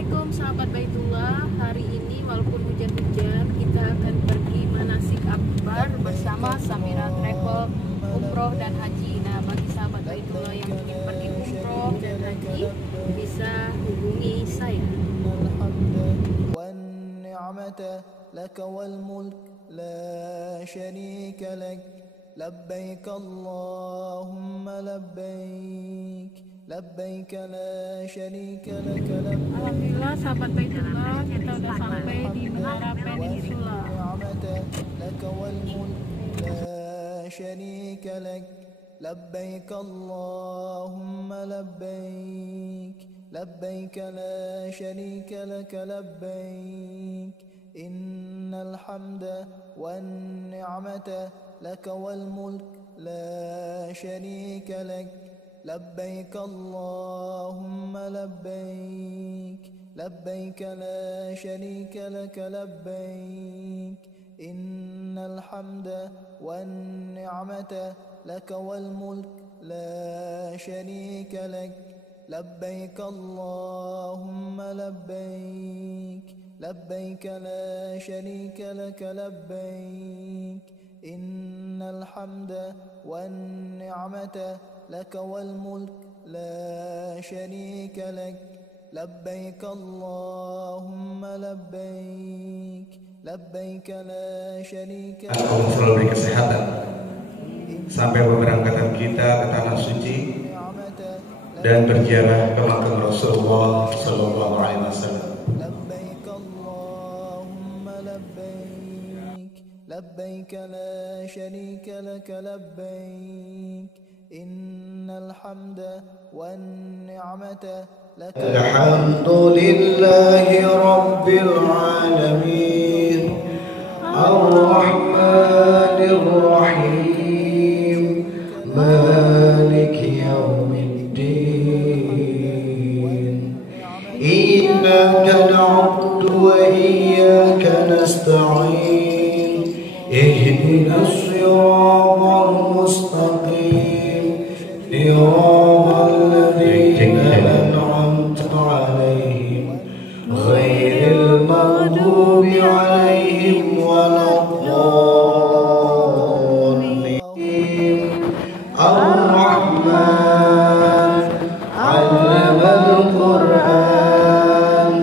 Assalamualaikum sahabat Baitullah. Hari ini walaupun hujan-hujan, kita akan pergi manasik akbar bersama Samira Travel umroh dan haji. Nah, bagi sahabat Baitullah yang ingin pergi umroh dan haji bisa hubungi saya. لبيك اللهم لبيك لبيك لا شريك لك لبيك. Alhamdulillah sahabat Baitullah, kita udah sampai di Menara Peninsula. لك والملك لا شريك لك لبيك اللهم لبيك لبيك لا شريك لك لبيك إن الحمد والنعمة لك والملك لا شريك لك لبيك اللهم لبيك لبيك لا شريك لك لبيك إن الحمد والنعمة لك والملك لا شريك لك لبيك اللهم لبيك لبيك لا شريك لك لبيك إن الحمد والنعمة لك والملك لا شريك لك لبيك اللهم لبيك لبيك لا شريك لك. Allah selalu beri kesehatan sampai pemberangkatan kita ke tanah suci dan berziarah ke makam Rasulullah Sallallahu Alaihi Wasallam. لبيك لا شريك لك لبيك إن الحمد والنعمة لك. الحمد لله رب العالمين الرحمن الرحيم مالك يوم الدين إياك نعبد وإياك نستعين اهدنا الصراط المستقيم صراط الذين أنعمت عليهم غير المغضوب عليهم ولا الضالين. الرحمن علم القرآن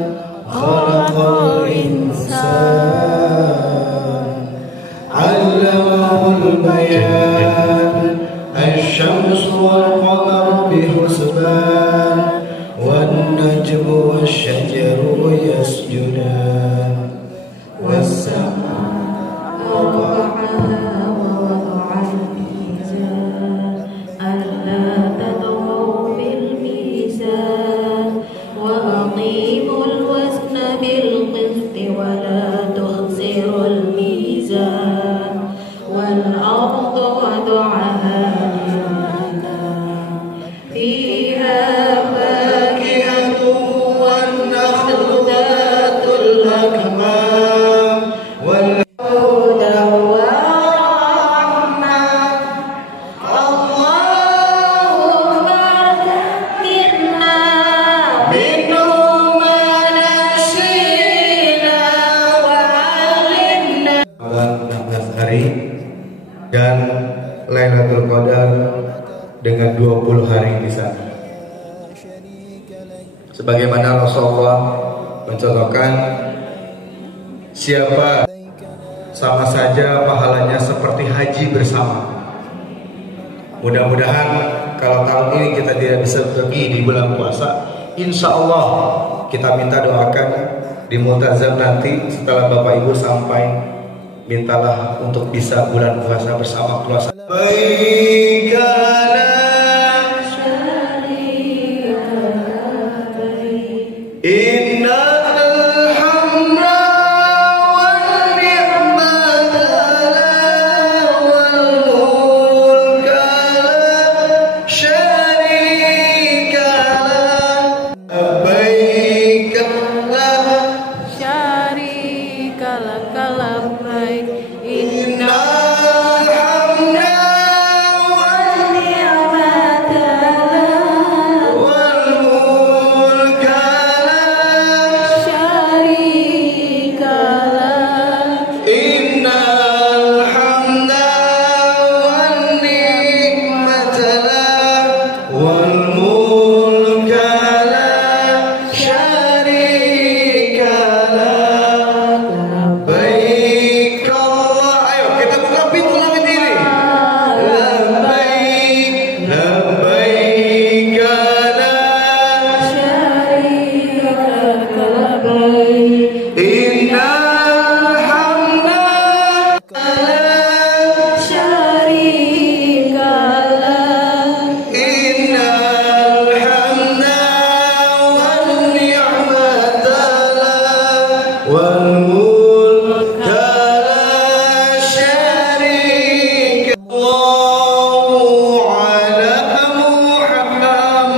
خلق الإنسان علمه البيان الشمس والقمر بحسبان والنجم والشجر يسجدان والسماء رفعها ووضع الميزان ألا تطغوا في الميزان وأقيموا الوزن بالقسط ولا تخسروا الميزان والأرض وضعها للأنام فيها فاكهة والنخل ذات الأكمام والهدى والرحمة اللهم علمنا منه ما نسينا وعلمنا. 16 hari dan Lailatul Qadar dengan 20 hari di sana. Sebagaimana Rasulullah mencontohkan, siapa sama saja pahalanya seperti haji bersama. Mudah-mudahan kalau tahun ini kita tidak bisa pergi di bulan puasa, insya Allah kita minta doakan di Multazam nanti setelah Bapak Ibu sampai, mintalah untuk bisa bulan puasa bersama keluarga. شريك لك لبيك الله. Ayo kita buka pintu langit ini. Labbaik labbaik la syarika lak labbaik innal hamda syarika lak innal hamda wan ni'mata lak wal mulka la syarika Allahu ala Muhammad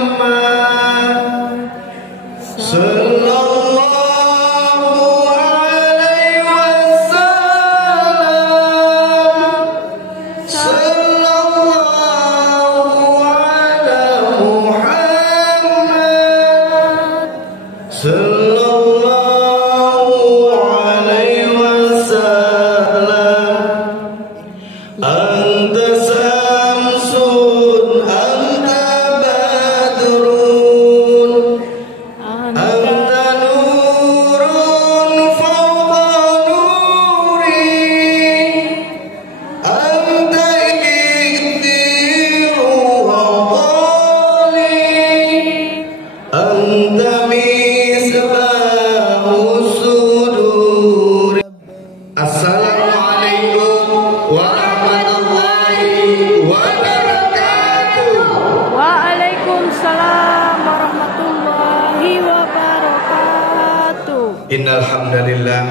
sallallahu alaihi wasallam sallallahu ala Muhammad sallallahu alaihi wasallam anta samsun anta badrun anta nurun fawqa nuri anta ikhtiru wa dhali anta misbahu sudur. Assalamualaikum warahmatullahi wabarakatuh. Waalaikumsalam warahmatullahi wabarakatuh. Innal hamdalillah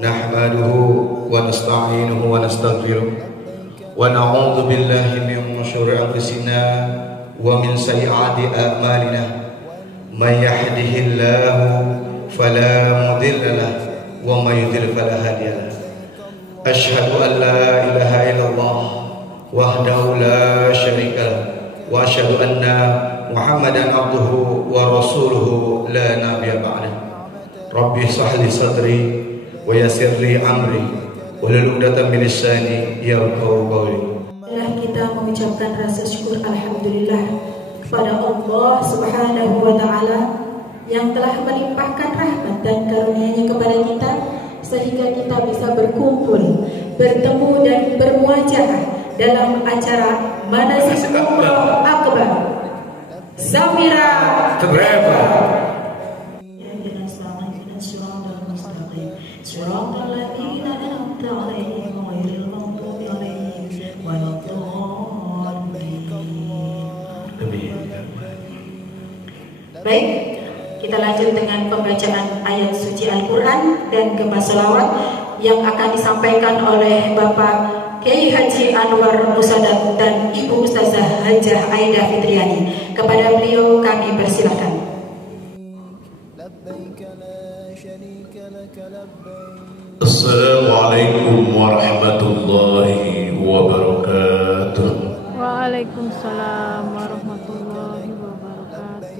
nahmaduhu wa nasta'inuhu wa nastaghfiruh wa na'udzu billahi min syururi anfusina wa min sayyiati a'malina. May yahdihillahu fala mudilla lahu wa may yudlil fala hadiya lahu. Asyhadu an la ilaha illallah wahdahu la syarika lahu wa asyhadu anna Muhammadan abduhu wa rasuluhu la nabiyya ba'dahu. Rabbi shrah li sadri wa yassir li amri wahlul 'uqdatam min lisani yafqahu qawli. Marilah kita mengucapkan rasa syukur alhamdulillah kepada Allah Subhanahu wa taala yang telah melimpahkan rahmat dan karunia-Nya kepada kita sehingga kita bisa berkumpul, bertemu dan bermuajahah dalam acara Manasik Umroh Akbar Samira Travel. Baik, kita lanjut dengan pembacaan ayat suci Al-Quran dan gema selawat yang akan disampaikan oleh Bapak Kiai Haji Anwar Musadat dan Ibu Ustazah Hajah Aida Fitriani. Kepada beliau kami persilakan. Assalamualaikum warahmatullahi wabarakatuh. Waalaikumsalam warahmatullahi wabarakatuh.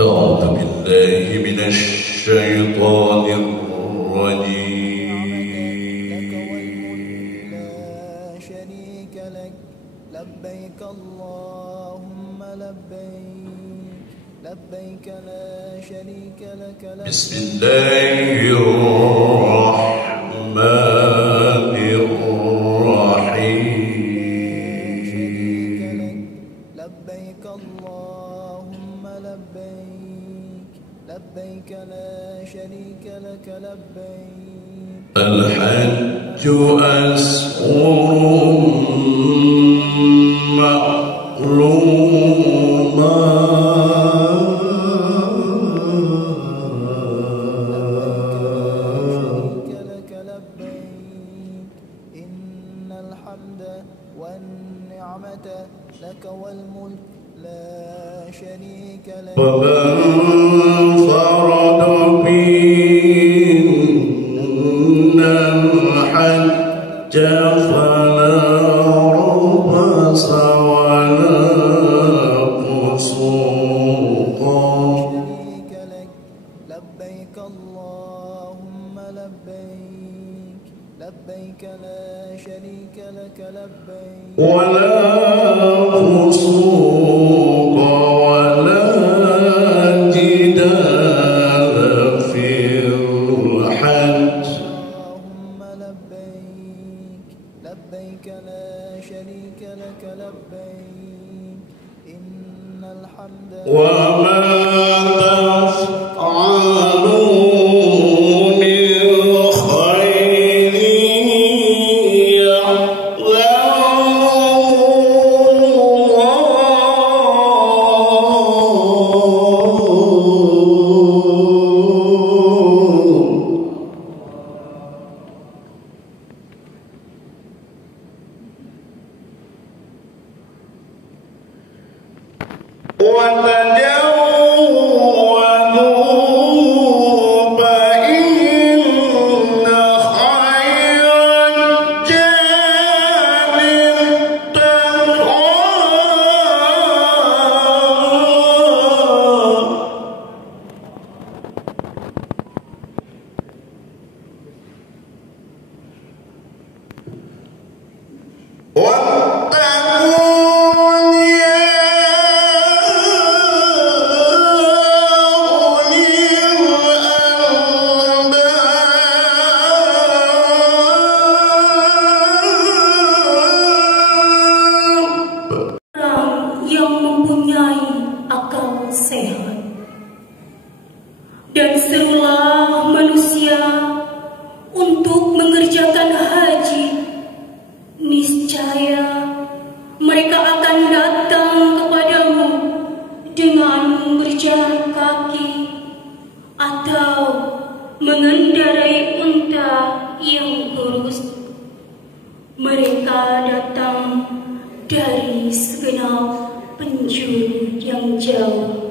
أعوذ بالله من الشيطان الرجيم. شريك لك لبيك اللهم لبيك لبيك لا شريك لك بسم الله الرحمن الرحيم. لبيك اللهم لبيك لبيك لا شريك لك لبيك الحج أشهر معلومات لك لبيك إن الحمد والنعمة لك والملك لا شريك لك ومن فرض فيهن الحج فلا رفث ولا فسوق شريك لك لبيك اللهم لبيك لبيك لا شريك لك لبيك ولا وما تفعلوا من خير Dan serulah manusia untuk mengerjakan haji, niscaya mereka akan datang kepadamu dengan berjalan kaki atau mengendarai unta yang kurus. Mereka datang dari segenap penjuru yang jauh.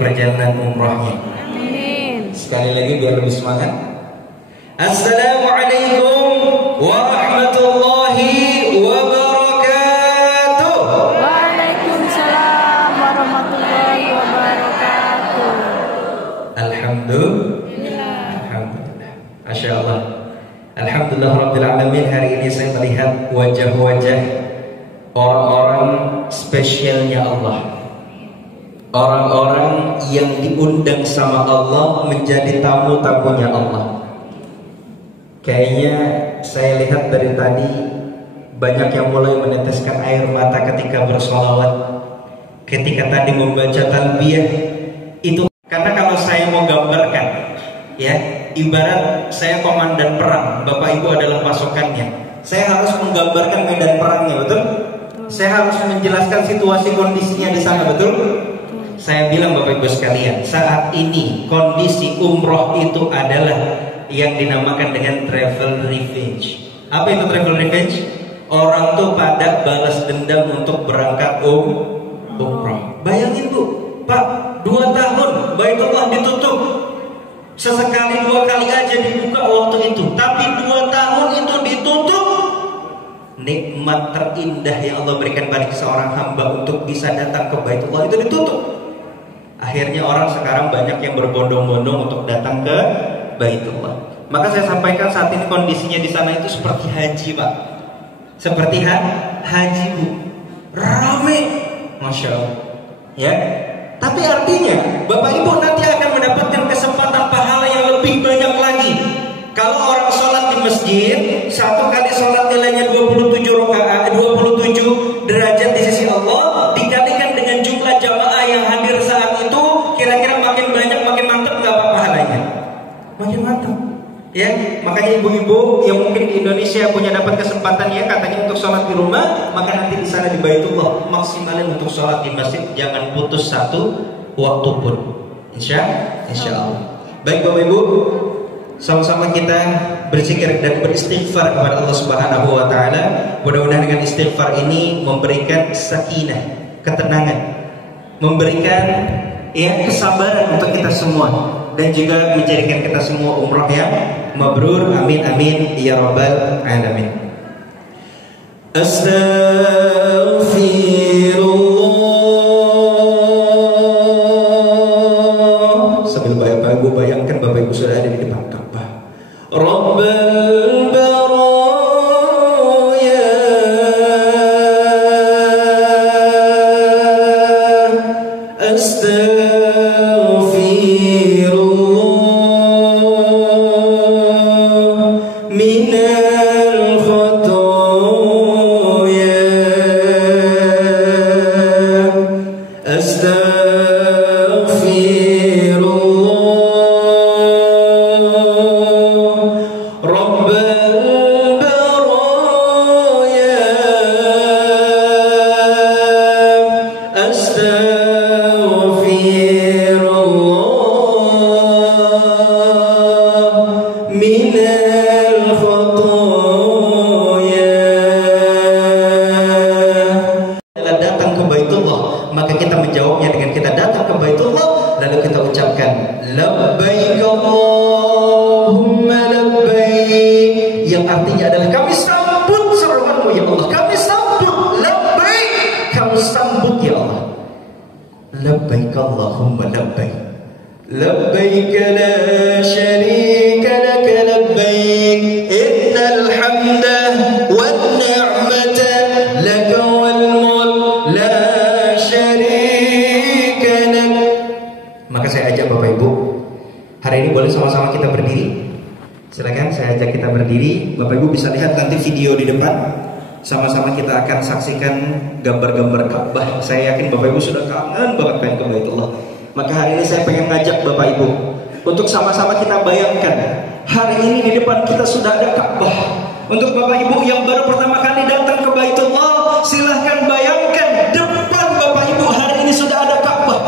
perjalanan umrahnya. Amin. Sekali lagi biar lebih semangat. Assalamualaikum warahmatullahi wabarakatuh. Waalaikumsalam warahmatullahi wabarakatuh. Alhamdulillah. Alhamdulillah. Masya Allah. Alhamdulillah Rabbil Alamin. Hari ini saya melihat wajah-wajah orang-orang spesialnya Allah, orang-orang yang diundang sama Allah menjadi tamu-tamunya Allah. Kayaknya saya lihat dari tadi banyak yang mulai meneteskan air mata ketika bersolawat, ketika tadi membaca talbiyah itu. Karena kalau saya mau gambarkan, ya, ibarat saya komandan perang, Bapak Ibu adalah pasukannya. Saya harus menggambarkan medan perangnya, betul? Saya harus menjelaskan situasi kondisinya di sana, betul? Saya bilang Bapak Ibu sekalian, saat ini kondisi umroh itu adalah yang dinamakan dengan travel revenge. Apa itu travel revenge? Orang tuh pada balas dendam untuk berangkat umroh. Bayangin Bu, Pak, 2 tahun Baitullah ditutup. Sesekali 2 kali aja dibuka waktu itu, tapi 2 tahun itu ditutup. Nikmat terindah yang Allah berikan pada seorang hamba untuk bisa datang ke Baitullah itu ditutup. Akhirnya orang sekarang banyak yang berbondong-bondong untuk datang ke Baitullah. Maka saya sampaikan saat ini kondisinya di sana itu seperti haji, Pak. Seperti haji, Bu. Rame, Masya Allah. Ya. Tapi artinya Bapak Ibu nanti akan mendapatkan kesempatan pahala yang lebih banyak lagi. Kalau orang sholat di masjid, 1 kali sholat nilainya 27 rakaat, 27 derajat di sisi Allah, dikalikan dengan jumlah jamaah yang hadir saat itu, kira-kira makin banyak, makin mantap nggak Pak pahalanya? Makin mantap. Ya, makanya ibu-ibu yang mungkin di Indonesia punya dapat kesempatan ya katanya untuk sholat di rumah, maka nanti di sana di Baitullah maksimalin untuk sholat di masjid, jangan putus satu waktu pun. Insya Allah. Baik Bapak Ibu, sama-sama kita berzikir dan beristighfar kepada Allah Subhanahu wa taala. Mudah-mudahan dengan istighfar ini memberikan sakinah, ketenangan, memberikan kesabaran untuk kita semua, dan juga menjadikan kita semua umrah yang mabrur. Amin amin ya rabbal alamin. Astaghfirullah. Sambil Bapak Ibu bayangkan Bapak Ibu sudah ada di depan Ka'bah. Rabbal baraya saksikan gambar-gambar Ka'bah. Saya yakin Bapak Ibu sudah kangen banget pengen ke Baitullah. Maka hari ini saya pengen ngajak Bapak Ibu untuk sama-sama kita bayangkan hari ini di depan kita sudah ada Ka'bah. Untuk Bapak Ibu yang baru pertama kali datang ke Baitullah, silahkan bayangkan depan Bapak Ibu hari ini sudah ada Ka'bah.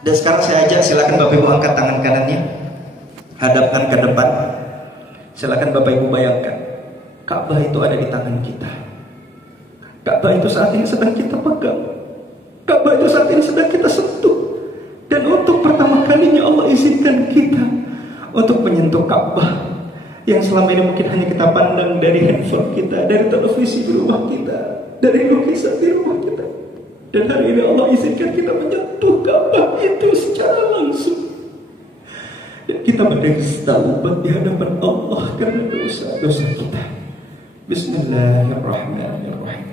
Dan sekarang saya ajak, silakan Bapak Ibu angkat tangan kanannya, hadapkan ke depan. Silakan Bapak Ibu bayangkan Ka'bah itu ada di tangan kita. Ka'bah itu saat ini sedang kita pegang. Ka'bah itu saat ini sedang kita sentuh. Dan untuk pertama kalinya Allah izinkan kita untuk menyentuh Ka'bah yang selama ini mungkin hanya kita pandang dari handphone kita, dari televisi di rumah kita, dari lukisan di rumah kita. Dan hari ini Allah izinkan kita menyentuh Ka'bah itu secara langsung. Dan kita bertaubat di hadapan Allah karena dosa-dosa kita. Bismillahirrahmanirrahim.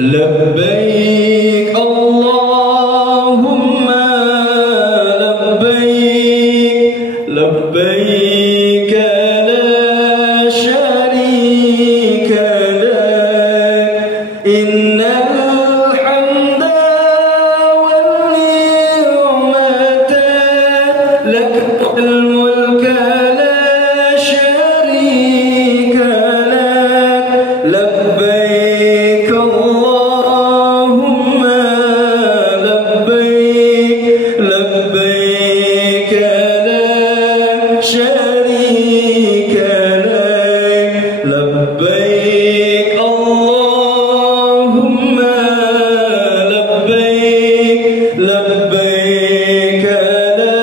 Labbaik Allahumma labbaik, labbaik la syarika lak, innal hamda wal ni'mata lakal mulka la syarika lak, labbaik Allahumma labbaik, labbaik la syarika lak, labbaik Allahumma labbaik, labbaik la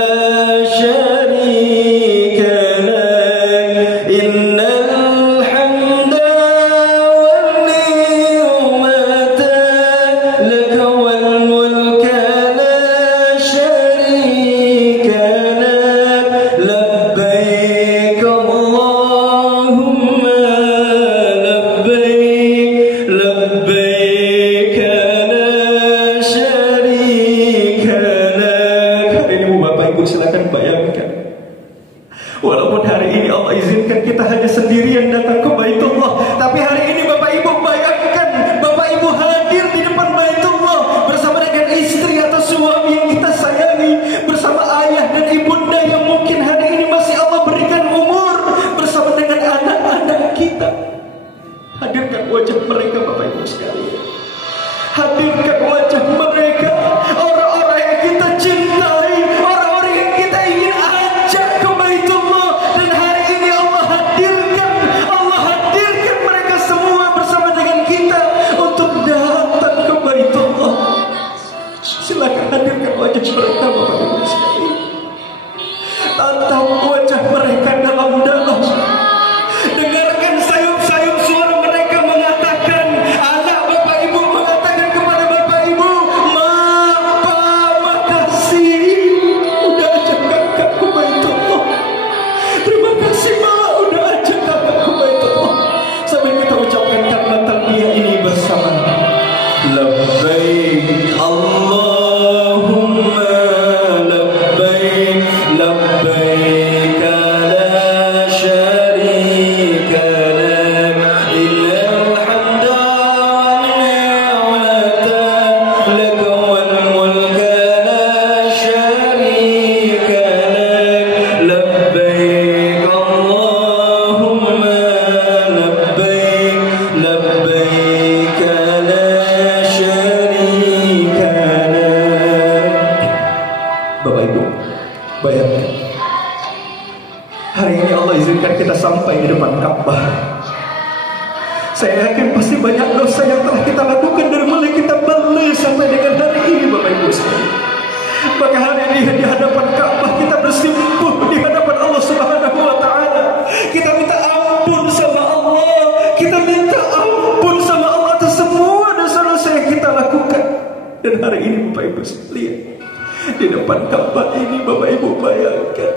syarika lak, innal hamda wal ni'mata laka wal mulka la syarika lak, labbaik Allahumma labbaik, labbaik la syarika lak. Hari ini Bapak Ibu silakan bayangkan, walaupun hari ini Allah izinkan kita hanya sendirian datang ke Baitullah, tapi hari ini Bapak Ibu bayangkan, Bapak Ibu hadir di depan Baitullah bersama dengan istri atau suami yang kita sayangi, bersama ayah dan ibunda yang mungkin hari ini masih Allah berikan umur, bersama dengan anak-anak kita. Hadirkan wajah mereka Bapak Ibu sekalian. Hadirkan wajah mereka, orang-orang yang kita cintai, orang-orang yang kita ingin ajak ke Baitullah. Dan hari ini Allah hadirkan mereka semua bersama dengan kita untuk datang ke Baitullah. Silakan hadirkan wajah mereka Bapak Ibu sekalian. Tatap wajah mereka dalam-dalam. Dengarkan sayup-sayup suara mereka mengatakan, anak Bapak Ibu mengatakan kepada Bapak Ibu, "Ma, Pa, makasih udah ajak kakak ke Baitullah. Terima kasih Ma, udah ajak kakak ke Baitullah." Sambil kita ucapkan kalimat talbiyah ini bersama. Labbaik Allahumma labbaik, labbaik la syarika lak, innal hamda wan ni'mata laka wal mulka la syarika lak, labbaik Allahumma labbaik, labbaik la syarika lak. Bapak Ibu, bayangkan, hari ini Allah izinkan kita sampai di depan Ka'bah. Saya yakin pasti banyak dosa yang telah kita lakukan dari mulai kita balik sampai dengan hari ini Bapak Ibu sekalian. Maka hari ini di hadapan Ka'bah kita bersimpuh di hadapan Allah Subhanahu wa Ta'ala. Kita minta ampun sama Allah, kita minta ampun sama Allah atas semua dosa-dosa yang kita lakukan. Dan hari ini Bapak Ibu sekalian, di depan Ka'bah ini Bapak Ibu bayangkan,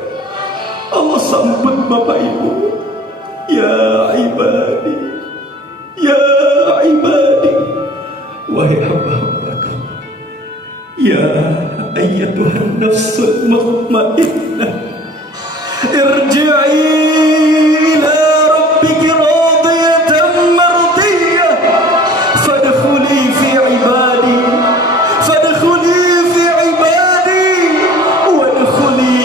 Allah sambut Bapak Ibu. Ya ibadi, ya ibadi, wahai hamba-hamba kami, ya ayyatuhan nafsul mutmainnah, irji'i ila rabbiki radiyatan mardiyah, fadkhuli fi ibadi, fadkhuli fi ibadi, wadkhuli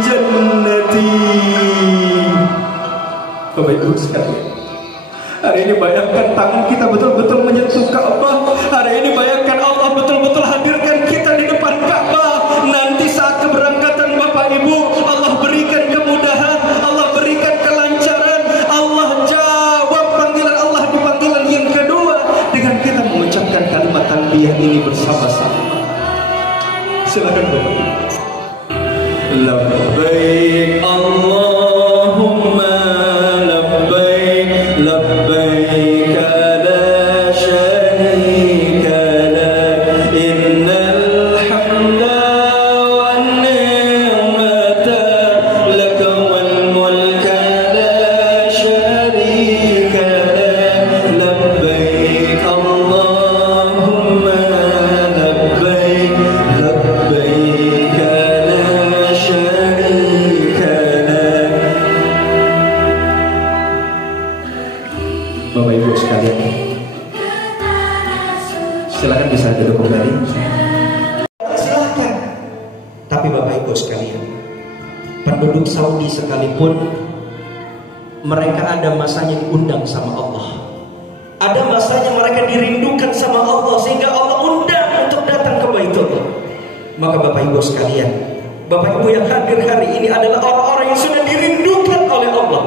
jannati. Bapak Ibu sekalian, hari ini bayangkan tangan kita betul-betul menyentuh Ka'bah. Hari ini bayangkan Allah betul-betul hadirkan kita di depan Ka'bah. Nanti saat keberangkatan Bapak Ibu, Allah berikan kemudahan, Allah berikan kelancaran, Allah jawab panggilan Allah di panggilan yang kedua dengan kita mengucapkan kalimat talbiyah ini bersama-sama. Silakan Bapak Ibu. Labbaik Allahumma labbaik, labbaik la syarika lak, innal hamda wan ni'mata laka wal mulka la syarika lak, labbaik Allah penduduk Saudi sekalipun, mereka ada masanya diundang sama Allah. Ada masanya mereka dirindukan sama Allah, sehingga Allah undang untuk datang ke Baitullah. Maka Bapak Ibu sekalian, Bapak Ibu yang hadir hari ini adalah orang-orang yang sudah dirindukan oleh Allah,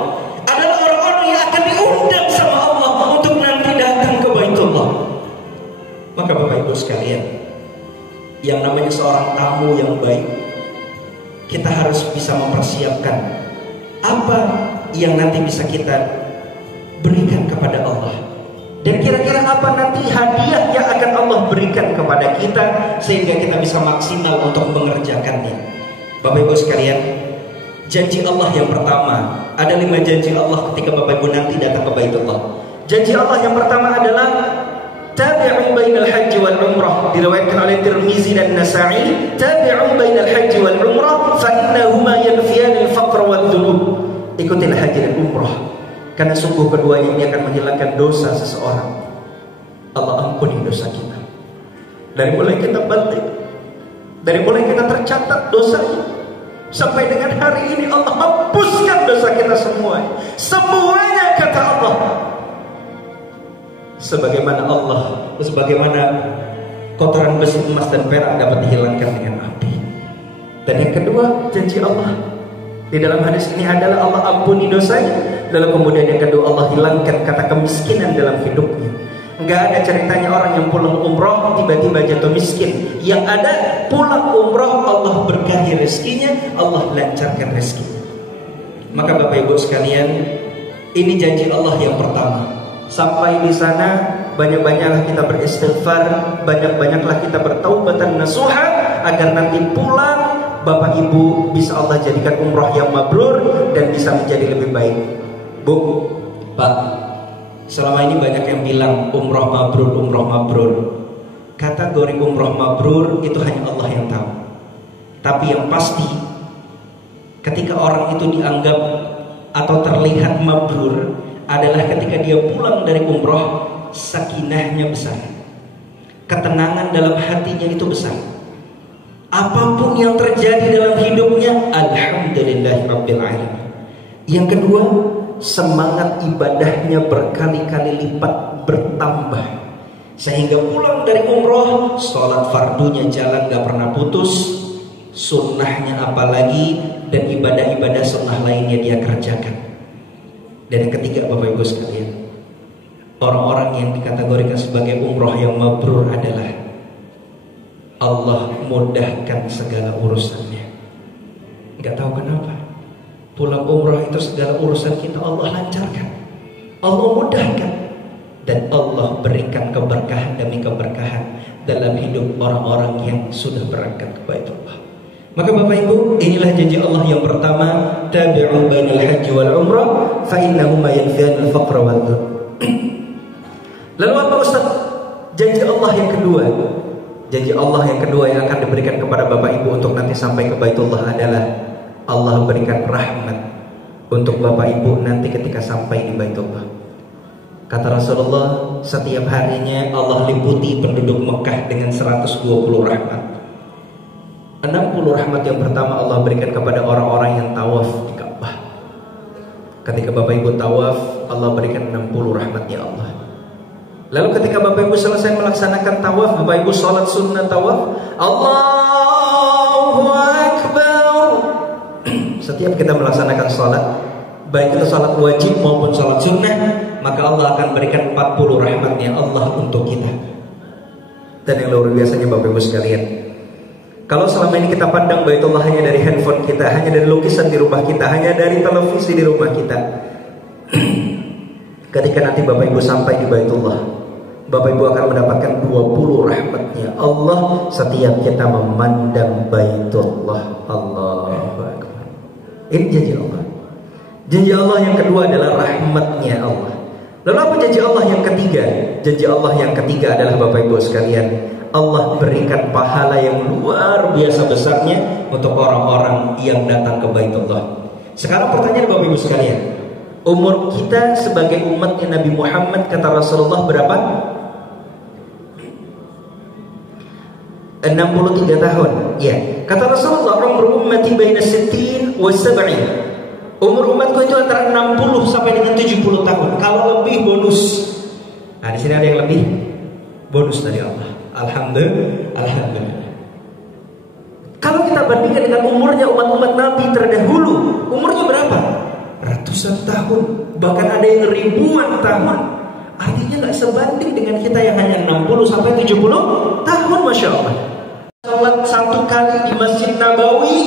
adalah orang-orang yang akan diundang sama Allah untuk nanti datang ke Baitullah. Maka Bapak Ibu sekalian, yang namanya seorang tamu yang baik, kita harus bisa mempersiapkan apa yang nanti bisa kita berikan kepada Allah, dan kira-kira apa nanti hadiah yang akan Allah berikan kepada kita sehingga kita bisa maksimal untuk mengerjakannya. Bapak Ibu sekalian, janji Allah yang pertama, ada 5 janji Allah ketika Bapak Ibu nanti datang ke Baitullah. Janji Allah yang pertama adalah tabi'u bainal haji wal umrah, diriwayatkan oleh Tirmizi dan Nasa'i. Tabi'u bainal haji wal umrah fa innahuma yanfiyan al-faqr wad dhunub. Ikutilah haji dan umrah, karena sungguh keduanya ini akan menghilangkan dosa seseorang. Allah ampuni dosa kita. Dari mulai kita balik, dari mulai kita tercatat dosanya, sampai dengan hari ini Allah hapuskan dosa kita semuanya. Semuanya kata Allah. Sebagaimana kotoran besi, emas dan perak dapat dihilangkan dengan api. Dan yang kedua, janji Allah di dalam hadis ini adalah Allah ampuni dosanya. Lalu kemudian yang kedua, Allah hilangkan kata kemiskinan dalam hidupnya. Enggak ada ceritanya orang yang pulang umroh tiba-tiba jatuh miskin. Yang ada pulang umroh Allah berkahi rezekinya, Allah lancarkan rezekinya. Maka Bapak Ibu sekalian, ini janji Allah yang pertama. Sampai di sana, banyak-banyaklah kita beristighfar, banyak-banyaklah kita bertaubatan nasuha, agar nanti pulang Bapak Ibu bisa Allah jadikan umroh yang mabrur dan bisa menjadi lebih baik. Bu, Pak, selama ini banyak yang bilang umroh mabrur, umroh mabrur. Kategori umroh mabrur itu hanya Allah yang tahu. Tapi yang pasti, ketika orang itu dianggap atau terlihat mabrur adalah ketika dia pulang dari umroh, sakinahnya besar, ketenangan dalam hatinya itu besar. Apapun yang terjadi dalam hidupnya, alhamdulillahirabbil alamin. Yang kedua, semangat ibadahnya berkali-kali lipat bertambah, sehingga pulang dari umroh, sholat fardunya jalan gak pernah putus, sunnahnya apalagi, dan ibadah-ibadah sunnah lainnya dia kerjakan. Dan yang ketiga Bapak Ibu sekalian, orang-orang yang dikategorikan sebagai umroh yang mabrur adalah Allah mudahkan segala urusannya. Gak tahu kenapa, pulang umroh itu segala urusan kita Allah lancarkan, Allah mudahkan, dan Allah berikan keberkahan demi keberkahan dalam hidup orang-orang yang sudah berangkat ke Baitullah. Maka Bapak Ibu, inilah janji Allah yang pertama, tabi'u bainal haji wal umrah fa innahuma yanfiyan al-faqra wad dhunub. Lalu apa Ustaz? Janji Allah yang kedua. Janji Allah yang kedua yang akan diberikan kepada Bapak Ibu untuk nanti sampai ke Baitullah adalah Allah berikan rahmat untuk Bapak Ibu nanti ketika sampai di Baitullah. Kata Rasulullah, setiap harinya Allah liputi penduduk Mekah dengan 120 rahmat. 60 rahmat yang pertama Allah berikan kepada orang-orang yang tawaf di Ka'bah. Ketika Bapak Ibu tawaf, Allah berikan 60 rahmatnya Allah. Lalu ketika Bapak Ibu selesai melaksanakan tawaf, Bapak Ibu sholat sunnah tawaf, Allahu Akbar. Setiap kita melaksanakan sholat, baik itu sholat wajib maupun sholat sunnah, maka Allah akan berikan 40 rahmatnya Allah untuk kita. Dan yang luar biasanya Bapak Ibu sekalian, kalau selama ini kita pandang Baitullah hanya dari handphone kita, hanya dari lukisan di rumah kita, hanya dari televisi di rumah kita, ketika nanti Bapak Ibu sampai di Baitullah, Bapak Ibu akan mendapatkan 20 rahmatnya Allah setiap kita memandang Baitullah. Allahu Akbar. Ini janji Allah. Janji Allah yang kedua adalah rahmatnya Allah. Lalu apa janji Allah yang ketiga? Janji Allah yang ketiga adalah Bapak Ibu sekalian, Allah berikan pahala yang luar biasa besarnya untuk orang-orang yang datang ke Baitullah. Sekarang pertanyaan Bapak Ibu sekalian, umur kita sebagai umatnya Nabi Muhammad kata Rasulullah berapa? 63 tahun. Ya. Kata Rasulullah, umur ummati baina 60 wa 70. Umur umatku itu antara 60 sampai dengan 70 tahun. Kalau lebih bonus. Nah, di sini ada yang lebih bonus dari Allah. Alhamdulillah. Kalau kita bandingkan dengan umurnya umat-umat Nabi terdahulu, umurnya berapa? Ratusan tahun, bahkan ada yang ribuan tahun. Artinya nggak sebanding dengan kita yang hanya 60 sampai 70 tahun, masya Allah. Salat satu kali di Masjid Nabawi,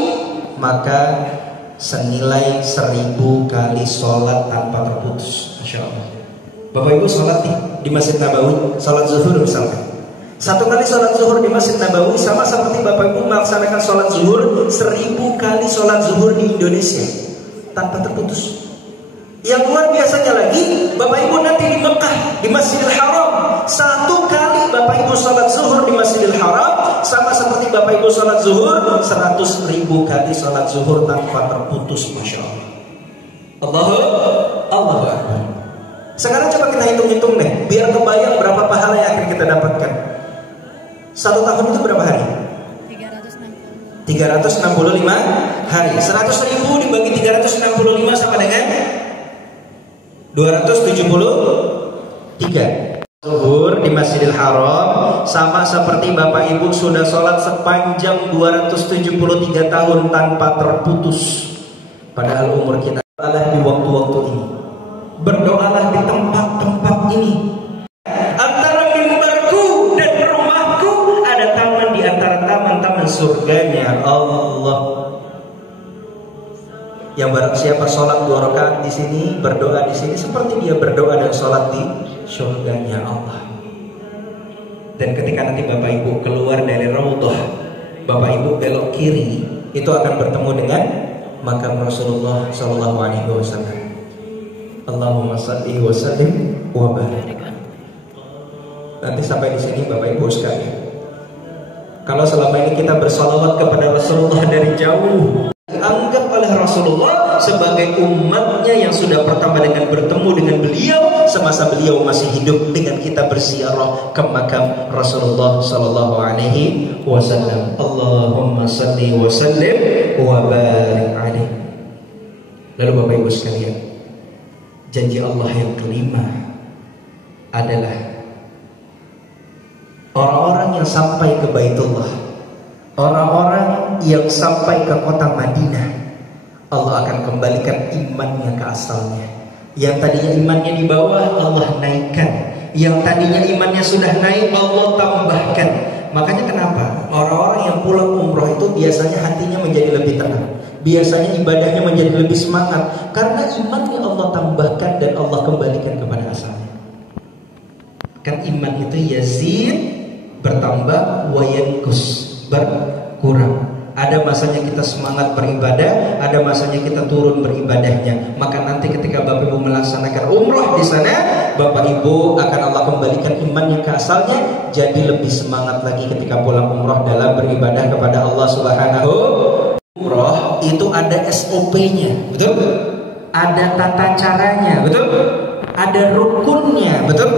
maka senilai 1000 kali sholat tanpa terputus, masya Allah. Bapak Ibu sholat di Masjid Nabawi, sholat zuhur misalkan. Satu kali sholat zuhur di Masjid Nabawi sama seperti Bapak Ibu melaksanakan sholat zuhur 1000 kali sholat zuhur di Indonesia tanpa terputus. Yang luar biasanya lagi, Bapak Ibu nanti di Mekah, di Masjidil Haram, satu kali Bapak Ibu sholat zuhur di Masjidil Haram sama seperti Bapak Ibu sholat zuhur 100.000 kali sholat zuhur tanpa terputus, masya Allah. Allahu Akbar. Sekarang coba kita hitung-hitung deh, biar kebayang berapa pahala yang akan kita dapatkan. Satu tahun itu berapa hari? 365 hari. 100.000 dibagi 365 sama dengan 273. Zuhur di Masjidil Haram sama seperti Bapak Ibu sudah sholat sepanjang 273 tahun tanpa terputus. Padahal umur kita adalah di waktu-waktu ini. Berdoalah di tempat-tempat ini. Antara mimbarku dan rumahku ada taman di antara taman-taman surganya Allah. Yang barang siapa sholat 2 rakaat di sini, berdoa di sini seperti dia berdoa dan sholat di surganya Allah. Dan ketika nanti Bapak Ibu keluar dari Raudhah, Bapak Ibu belok kiri, itu akan bertemu dengan makam Rasulullah Sallallahu Alaihi Wasallam. Allahumma salli wa sallim wa barik. Nanti sampai di sini Bapak Ibu sekalian, kalau selama ini kita bersalawat kepada Rasulullah dari jauh, dianggap oleh Rasulullah sebagai umatnya yang sudah pertama dengan bertemu dengan beliau semasa beliau masih hidup, dengan kita berziarah ke makam Rasulullah Sallallahu Alaihi Wasallam. Allahumma salli wa sallim wa barik alaihi. Lalu Bapak Ibu sekalian, janji Allah yang kelima adalah orang-orang yang sampai ke Baitullah, orang-orang yang sampai ke kota Madinah, Allah akan kembalikan imannya ke asalnya. Yang tadinya imannya di bawah, Allah naikkan. Yang tadinya imannya sudah naik, Allah tambahkan. Makanya kenapa orang-orang yang pulang umroh itu biasanya hatinya menjadi lebih tenang, biasanya ibadahnya menjadi lebih semangat, karena imannya Allah tambahkan dan Allah kembalikan kepada asalnya. Kan iman itu yazid, bertambah, wayankus, berkurang. Ada masanya kita semangat beribadah, ada masanya kita turun beribadahnya. Maka nanti ketika Bapak Ibu melaksanakan umroh di sana, Bapak Ibu akan Allah kembalikan imannya ke asalnya, jadi lebih semangat lagi ketika pulang umroh dalam beribadah kepada Allah Subhanahu. Umroh itu ada SOP-nya, betul? Ada tata caranya, betul? Ada rukunnya, betul?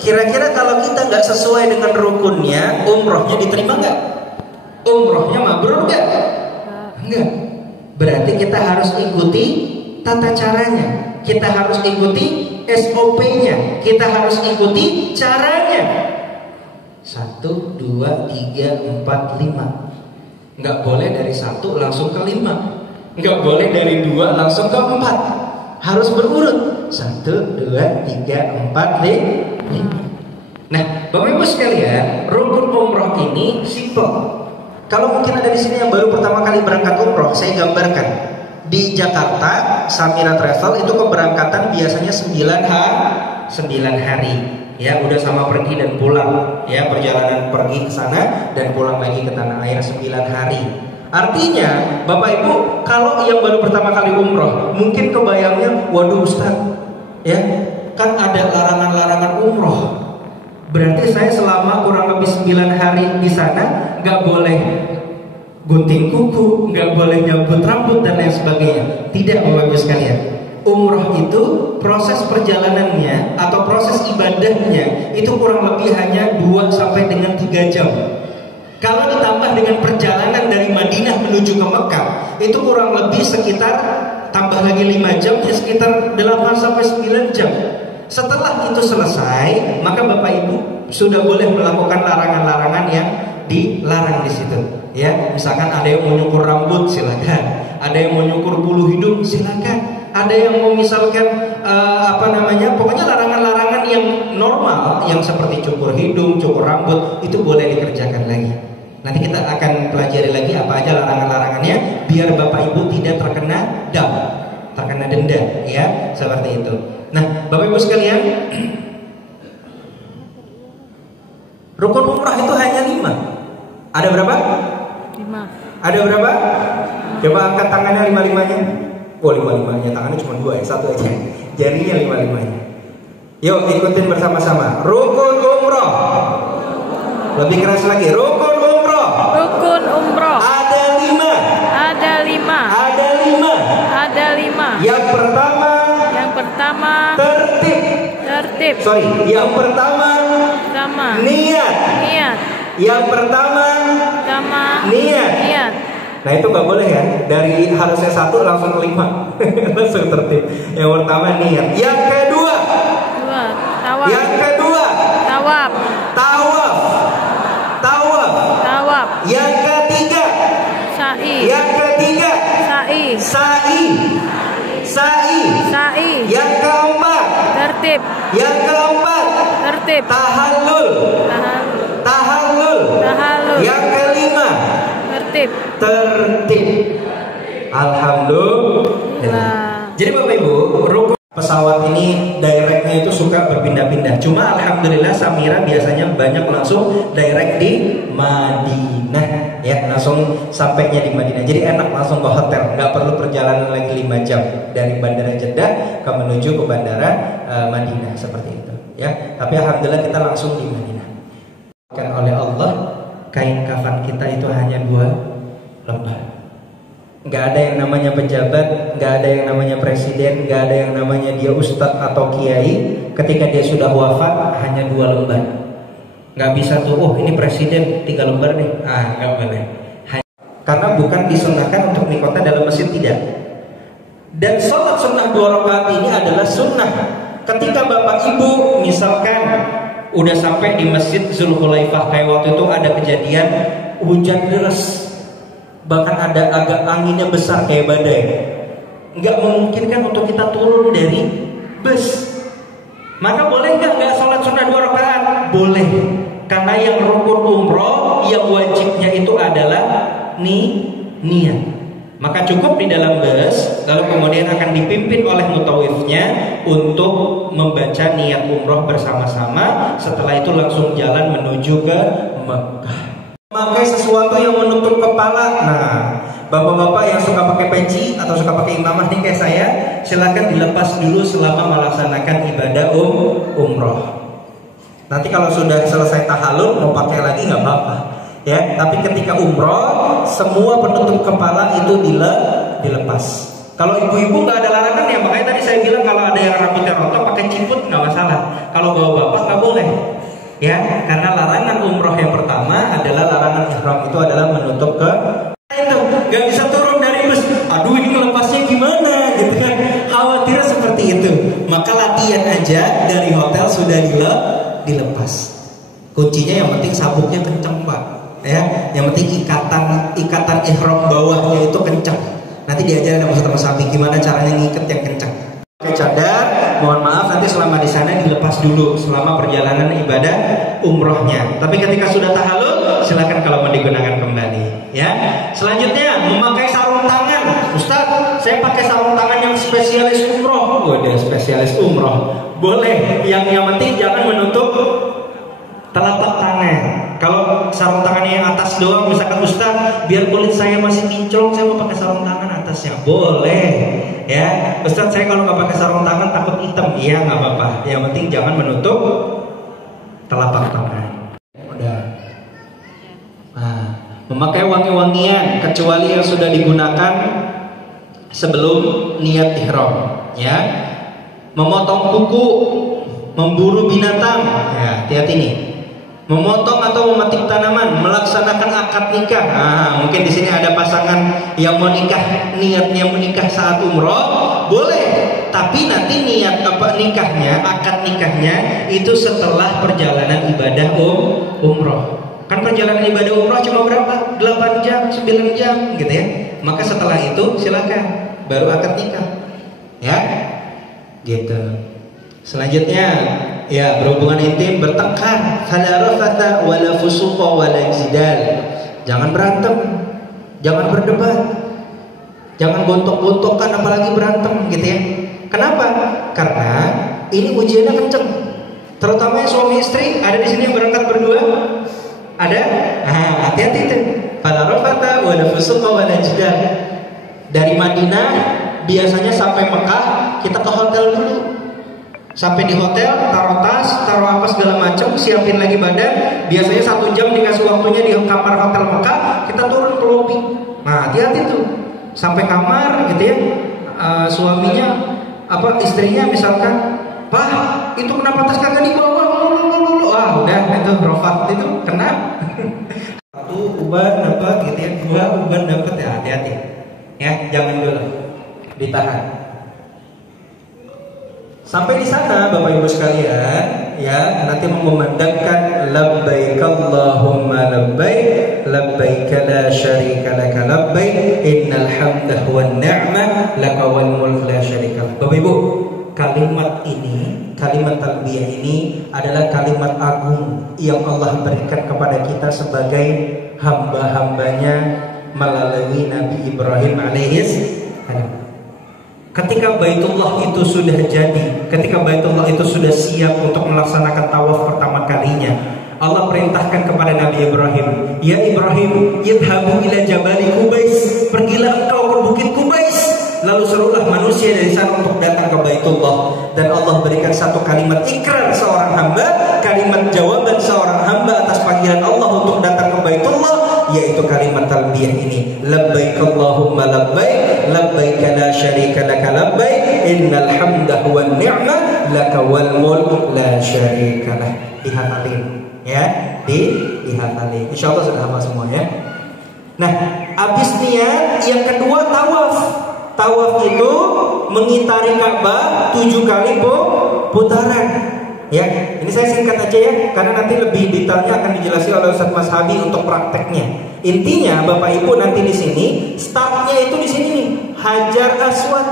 Kira-kira kalau kita nggak sesuai dengan rukunnya, umrohnya diterima nggak? Umrohnya mabrur nggak? Enggak. Berarti kita harus ikuti tata caranya, kita harus ikuti SOP-nya, kita harus ikuti caranya. 1, 2, 3, 4, 5. Nggak boleh dari 1 langsung ke 5, nggak boleh dari 2 langsung ke 4. Harus berurut 1, 2, 3, 4, 5. Nah, Bapak Ibu sekalian, rukun umroh ini simple. Kalau mungkin ada di sini yang baru pertama kali berangkat umroh, saya gambarkan. Di Jakarta, Samira Travel itu keberangkatan biasanya 9 hari. Ya, udah sama pergi dan pulang. Ya, perjalanan pergi ke sana dan pulang lagi ke tanah air 9 hari. Artinya, Bapak Ibu, kalau yang baru pertama kali umroh, mungkin kebayangnya, waduh Ustaz, ya, kan ada larangan-larangan umroh. Berarti saya selama kurang lebih 9 hari di sana nggak boleh gunting kuku, nggak boleh nyambut rambut dan lain sebagainya. Tidak, Bapak Ibu sekalian. Umroh itu proses perjalanannya atau proses ibadahnya itu kurang lebih hanya 2 sampai dengan 3 jam. Kalau ditambah dengan perjalanan dari Madinah menuju ke Mekah, itu kurang lebih sekitar tambah lagi 5 jam, sekitar 8 sampai 9 jam. Setelah itu selesai, maka Bapak Ibu sudah boleh melakukan larangan-larangan yang dilarang di situ. Ya, misalkan ada yang mau nyukur rambut, silakan. Ada yang mau nyukur bulu hidung, silakan. Ada yang mau misalkan pokoknya larangan-larangan yang normal, yang seperti cukur hidung, cukur rambut, itu boleh dikerjakan lagi. Nanti kita akan pelajari lagi apa aja larangan-larangannya, biar Bapak Ibu tidak terkena denda, ya, seperti itu. Nah, Bapak Ibu sekalian, rukun umrah itu hanya 5. Ada berapa? 5. Ada berapa? Coba angkat tangannya 5-5-nya. Oh, 5-5-nya, tangannya cuma 2 ya, 1 aja. Jarinya 5-5-nya. Yuk ikutin bersama-sama. Rukun umrah. Lebih keras lagi. Rukun umrah. Rukun umroh. Ada 5. Ada 5. Ada 5. Ada 5. Yang pertama. Yang pertama. Tertib. Yang pertama. Niat. Yang pertama. Niat. Nah itu nggak boleh ya. Dari harusnya 1 langsung ke 5. Langsung tertib. Yang pertama niat. Yang kedua. Tawaf. Yang kedua. Tawaf. Yang ketiga. Sa'i. Yang ketiga. Sa'i. Yang keempat. Tertib. Tahallul. Yang kelima. Tertib. Alhamdulillah. Jadi Bapak Ibu, rukun pesawat ini directnya itu suka berpindah-pindah. Cuma alhamdulillah Samira biasanya banyak langsung direct di Madinah, ya, langsung sampainya di Madinah. Jadi enak langsung ke hotel, nggak perlu perjalanan lagi 5 jam dari Bandara Jeddah ke menuju ke Bandara Madinah seperti itu, ya. Tapi alhamdulillah kita langsung di Madinah. Oleh Allah, kain kafan kita itu hanya 2 lembar. Nggak ada yang namanya pejabat, nggak ada yang namanya presiden, nggak ada yang namanya dia ustadz atau kiai. Ketika dia sudah wafat hanya 2 lembar. Nggak bisa tuh, oh ini presiden 3 lembar nih, nggak boleh. Karena bukan disunnahkan untuk nikota dalam masjid, tidak. Dan sholat sunnah 2 rakaat ini adalah sunnah. Ketika Bapak Ibu misalkan udah sampai di Masjid Zulhulaifah, kayak waktu itu ada kejadian hujan deras, bahkan ada agak anginnya besar kayak badai, nggak memungkinkan untuk kita turun dari bus. Maka boleh nggak sholat sunnah 2 rakaat? Boleh, karena yang rukun umroh yang wajibnya itu adalah niat. Maka cukup di dalam bus, lalu kemudian akan dipimpin oleh mutawifnya untuk membaca niat umroh bersama-sama. Setelah itu langsung jalan menuju ke Mekah. Memakai sesuatu yang menutup kepala. Nah, bapak-bapak yang suka pakai peci atau suka pakai imamah nih kayak saya, silakan dilepas dulu selama melaksanakan ibadah umroh. Nanti kalau sudah selesai tahallul mau pakai lagi nggak apa-apa, ya. Tapi ketika umroh, semua penutup kepala itu dilepas. Kalau ibu-ibu nggak ada larangan ya, makanya tadi saya bilang kalau ada yang rambutnya rontok pakai ciput nggak masalah. Kalau bawa bapak nggak boleh. Ya, karena larangan umroh yang pertama adalah larangan ihram, itu adalah menutup ke itu, nggak bisa turun dari bus. Aduh, ini melepasnya gimana gitu kan? Khawatir seperti itu. Maka latihan aja dari hotel sudah dilepas. Kuncinya yang penting sabuknya kenceng, Pak. Ya, yang penting ikatan ihram bawahnya itu kenceng. Nanti diajarin sama Ustaz Sapi gimana caranya ngikat yang kenceng. Oke, cadar, mohon maaf nanti selama di sana dilepas dulu selama perjalanan ibadah umrohnya. Tapi ketika sudah tahallul, silakan kalau mau digunakan kembali. Ya. Selanjutnya memakai sarung tangan. Ustaz, saya pakai sarung tangan yang spesialis umroh. Waduh, spesialis umroh. Boleh. Yang penting jangan menutup telapak tangan. Kalau sarung tangannya yang atas doang, misalkan Ustaz, biar kulit saya masih kinclong, saya mau pakai sarung tangan atasnya. Boleh. Ya, Ustaz, saya kalau nggak pakai sarung tangan takut hitam. Iya, nggak apa-apa. Yang penting jangan menutup telapak tangan. Udah. Nah, memakai wangi-wangian kecuali yang sudah digunakan sebelum niat ihram. Ya, memotong kuku, memburu binatang. Ya, hati-hati nih. memotong atau memetik tanaman, melaksanakan akad nikah. Mungkin di sini ada pasangan yang mau nikah, niatnya menikah saat umroh, boleh. Tapi nanti niat nikahnya, akad nikahnya itu setelah perjalanan ibadah umroh. Kan perjalanan ibadah umroh cuma berapa? 8 jam, 9 jam gitu ya. Maka setelah itu silakan baru akad nikah. Ya. Gitu. Selanjutnya ya berhubungan intim, bertengkar, fala rafatha wala fusuqa wala jidal. Jangan berantem, jangan berdebat, jangan gontok-gontokan, apalagi berantem gitu ya. Kenapa? Karena ini ujiannya kenceng. Terutama suami istri, ada di sini yang berangkat berdua. Ada? Hati-hati itu. Fala rafatha wala fusuqa wala jidal. Dari Madinah biasanya sampai Mekah kita ke hotel dulu. Sampai di hotel, taruh tas, taruh apa segala macam, siapin lagi badan. Biasanya 1 jam dikasih waktunya di kamar hotel Mekah, kita turun ke lobi. Nah, hati-hati tuh. Sampai kamar gitu ya, suaminya istrinya misalkan, "Pak, itu kenapa tas kagak dibawa?" Udah itu rofat itu kena. 1 uban dapat gitu ya, 2 uban dapat ya, hati-hati. Ya, jangan dulu ditahan. Sampai di sana Bapak Ibu sekalian, ya nanti memandangkan labbaik Allahumma labbaik, labbaik la syarika laka labbaik, innal hamda wan ni'mah laka wal mulk la syarika lak. Bapak Ibu, kalimat ini, kalimat talbiyah ini adalah kalimat agung yang Allah berikan kepada kita sebagai hamba-hambanya melalui Nabi Ibrahim alaihissalam. Ketika Baitullah itu sudah jadi, ketika Baitullah itu sudah siap untuk melaksanakan tawaf pertama kalinya, Allah perintahkan kepada Nabi Ibrahim, "Ya Ibrahim, idhabu ila jabali Qubais, pergilah engkau ke bukit Qubais." Lalu seluruh manusia dari sana untuk datang ke Baitullah. Dan Allah berikan satu kalimat ikrar seorang hamba, kalimat jawaban seorang hamba atas panggilan Allah untuk datang ke Baitullah, yaitu kalimat talbiyah ini, labbaik Allahumma labbaik, labbaik la syarika laka labbaik, innal hamda wan ni'mah laka wal mulk la syarika lak. Dihafalin ya, dihafalin. Insyaallah sudah hafal semua ya. Nah, habis niat yang kedua tawaf. Tawaf itu mengitari Ka'bah 7 kali putaran. Ya, ini saya singkat aja ya, karena nanti lebih detailnya akan dijelaskan oleh Ustaz Mas Habi untuk prakteknya. Intinya Bapak Ibu nanti di sini startnya itu di sini nih, Hajar Aswad.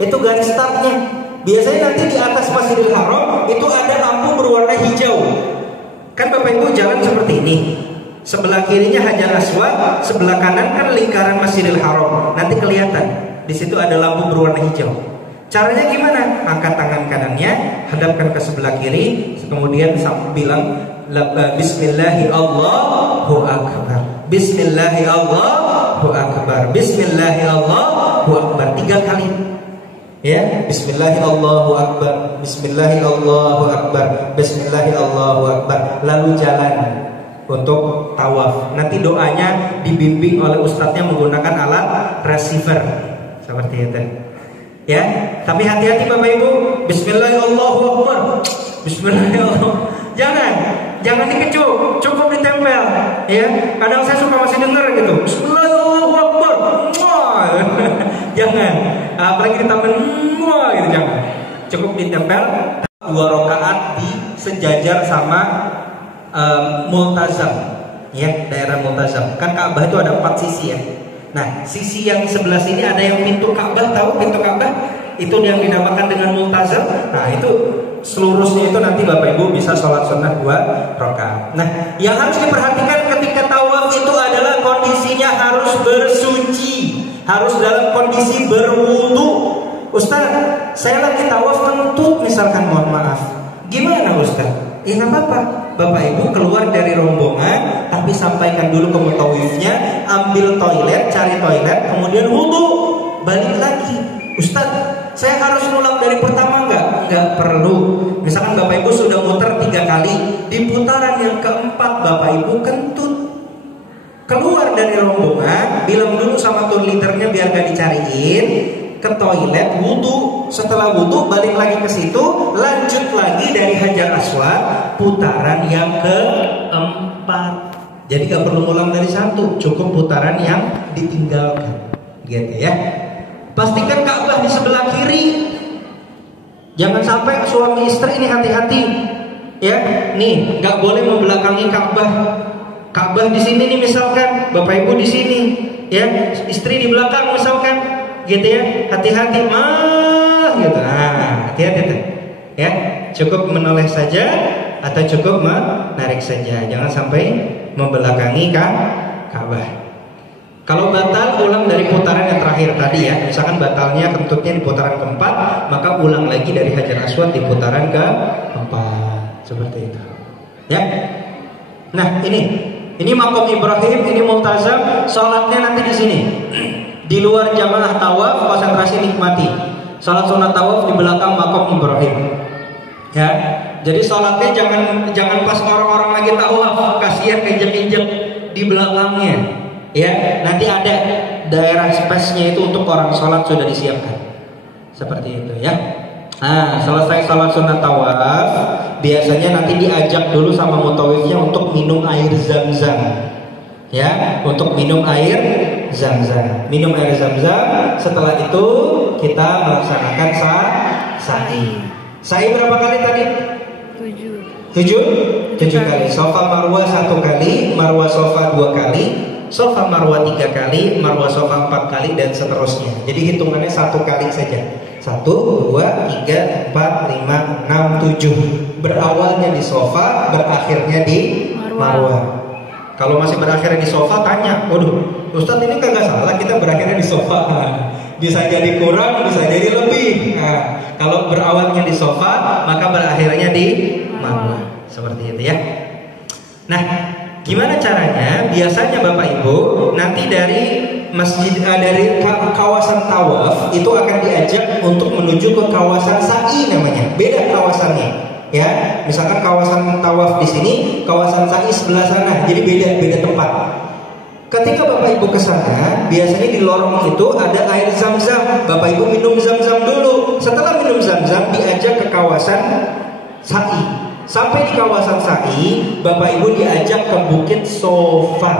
Itu garis startnya. Biasanya nanti di atas Masjidil Haram itu ada lampu berwarna hijau. Kan Bapak Ibu jalan seperti ini. Sebelah kirinya Hajar Aswad, sebelah kanan kan lingkaran Masjidil Haram. Nanti kelihatan. Di situ ada lampu berwarna hijau. Caranya gimana? Angkat tangan kanannya, hadapkan ke sebelah kiri, kemudian bilang Bismillahi Allahu Akbar, Bismillahi Allahu Akbar, Bismillahi Allahu Akbar 3 kali. Ya, Bismillahi Allahu Akbar, Bismillahi Allahu Akbar, Bismillahi Allahu Akbar. Lalu jalan untuk tawaf. Nanti doanya dibimbing oleh ustadznya menggunakan alat receiver seperti itu. Ya, tapi hati-hati Bapak Ibu. Bismillahirrahmanirrahim. Bismillahirrahmanirrahim. Jangan dikecup, cukup ditempel. Ya, kadang saya suka masih dengar gitu. Bismillahirrahmanirrahim. Jangan, apalagi ditambah gitu jangan. Cukup ditempel. 2 rakaat di sejajar sama Multazam. Ya, daerah Multazam. Kan Ka'bah itu ada 4 sisi ya. Nah, sisi yang sebelah sini ada yang pintu Ka'bah, tahu pintu Ka'bah? Itu yang dinamakan dengan Multazam. Nah, itu seluruhnya itu nanti Bapak Ibu bisa sholat sunnah 2 rakaat. Nah, yang harus diperhatikan ketika tawaf itu adalah kondisinya harus bersuci, harus dalam kondisi berwudu. Ustaz, saya lagi tawaf kentut misalkan, mohon maaf. Gimana Ustaz? Ya nggak apa-apa, Bapak Ibu keluar dari rombongan, tapi sampaikan dulu ke mutawifnya, ambil toilet, cari toilet, kemudian wudu, balik lagi. Ustaz, saya harus ngulang dari pertama nggak? Nggak perlu. Misalkan Bapak Ibu sudah muter 3 kali, di putaran yang keempat Bapak Ibu kentut. Keluar dari rombongan, bilang dulu sama tour leadernya biar gak dicariin. ke toilet, wudu. Setelah wudu balik lagi ke situ, lanjut lagi dari Hajar Aswad, putaran yang keempat. Jadi gak perlu ngulang dari satu, cukup putaran yang ditinggalkan, gitu ya. Pastikan Ka'bah di sebelah kiri. Jangan sampai suami istri ini hati-hati, ya. Nih, nggak boleh membelakangi Ka'bah. Ka'bah di sini nih misalkan, bapak ibu di sini, ya. Istri di belakang misalkan, gitu ya. Hati-hati, gitu. Hati-hati tuh, ya. Cukup menoleh saja atau cukup menarik saja. Jangan sampai membelakangi Ka'bah. Kalau batal, ulang dari putaran yang terakhir tadi ya. Misalkan batalnya kentutnya di putaran keempat, maka ulang lagi dari Hajar Aswad di putaran keempat. Seperti itu, ya. Nah ini makom Ibrahim, ini multazam. Sholatnya nanti di sini. Di luar jamaah tawaf, konsentrasi nikmati. Sholat sunat tawaf di belakang makom Ibrahim. Ya. Jadi sholatnya jangan pas orang-orang lagi tawaf, kasihan injek-injek di belakangnya. Ya, nanti ada daerah space-nya itu untuk orang sholat sudah disiapkan. Seperti itu ya. Nah, selesai sholat sunat tawaf, biasanya nanti diajak dulu sama mutawifnya untuk minum air zam-zam. Ya, untuk minum air zam-zam. Minum air zam-zam. Setelah itu kita melaksanakan sa'i. Sa'i berapa kali tadi? 7 kali. Sofa Marwah 1 kali, Marwah Sofa 2 kali, Sofa Marwah 3 kali, Marwah Sofa 4 kali, dan seterusnya. Jadi hitungannya 1 kali saja. 1, 2, 3, 4, 5, 6, 7. Berawalnya di Sofa, berakhirnya di Marwah. Kalau masih berakhirnya di Sofa, tanya, waduh, Ustadz ini kagak salah kita berakhirnya di Sofa. Bisa jadi kurang, bisa jadi lebih. Nah, kalau berawalnya di Sofa, maka berakhirnya di Marwah. Seperti itu ya. Nah, gimana caranya? Biasanya Bapak Ibu nanti dari dari kawasan tawaf itu akan diajak untuk menuju ke kawasan sa'i namanya. Beda kawasannya, ya. Misalkan kawasan tawaf di sini, kawasan sa'i sebelah sana. Jadi beda tempat. Ketika Bapak Ibu ke sana, biasanya di lorong itu ada air zam-zam. Bapak Ibu minum zam-zam dulu. Setelah minum zam-zam, diajak ke kawasan sa'i. Sampai di kawasan sa'i, Bapak Ibu diajak ke Bukit Sofa.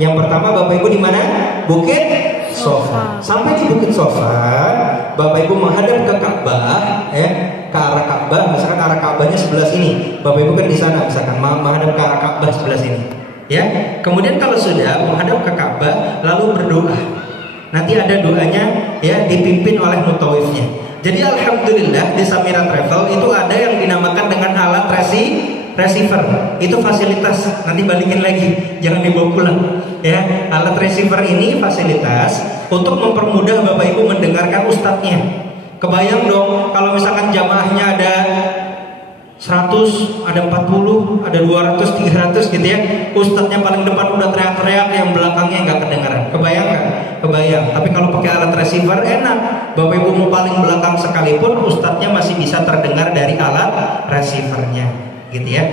Yang pertama Bapak Ibu di mana? Bukit Sofa. Sampai di Bukit Sofa, Bapak Ibu menghadap ke Ka'bah, ya, ke arah Ka'bah. Misalkan arah Ka'bahnya sebelah sini, Bapak Ibu kan di sana, misalkan menghadap ke arah Ka'bah sebelah sini. Ya, kemudian kalau sudah menghadap ke Ka'bah, lalu berdoa. Nanti ada doanya, ya, dipimpin oleh mutawifnya. Jadi alhamdulillah di Samira Travel itu ada yang dinamakan dengan alat receiver. Itu fasilitas, nanti balikin lagi, jangan dibawa pulang. Ya, alat receiver ini fasilitas untuk mempermudah Bapak Ibu mendengarkan ustadznya. Kebayang dong kalau misalkan jamaahnya ada 100, ada 40, ada 200, 300 gitu ya. Ustadznya paling depan udah teriak-teriak, yang belakangnya nggak kedengaran. Kebayang nggak? Kebayang. Tapi kalau pakai alat receiver enak. Bapak Ibu mau paling belakang sekalipun, ustadznya masih bisa terdengar dari alat receivernya, gitu ya.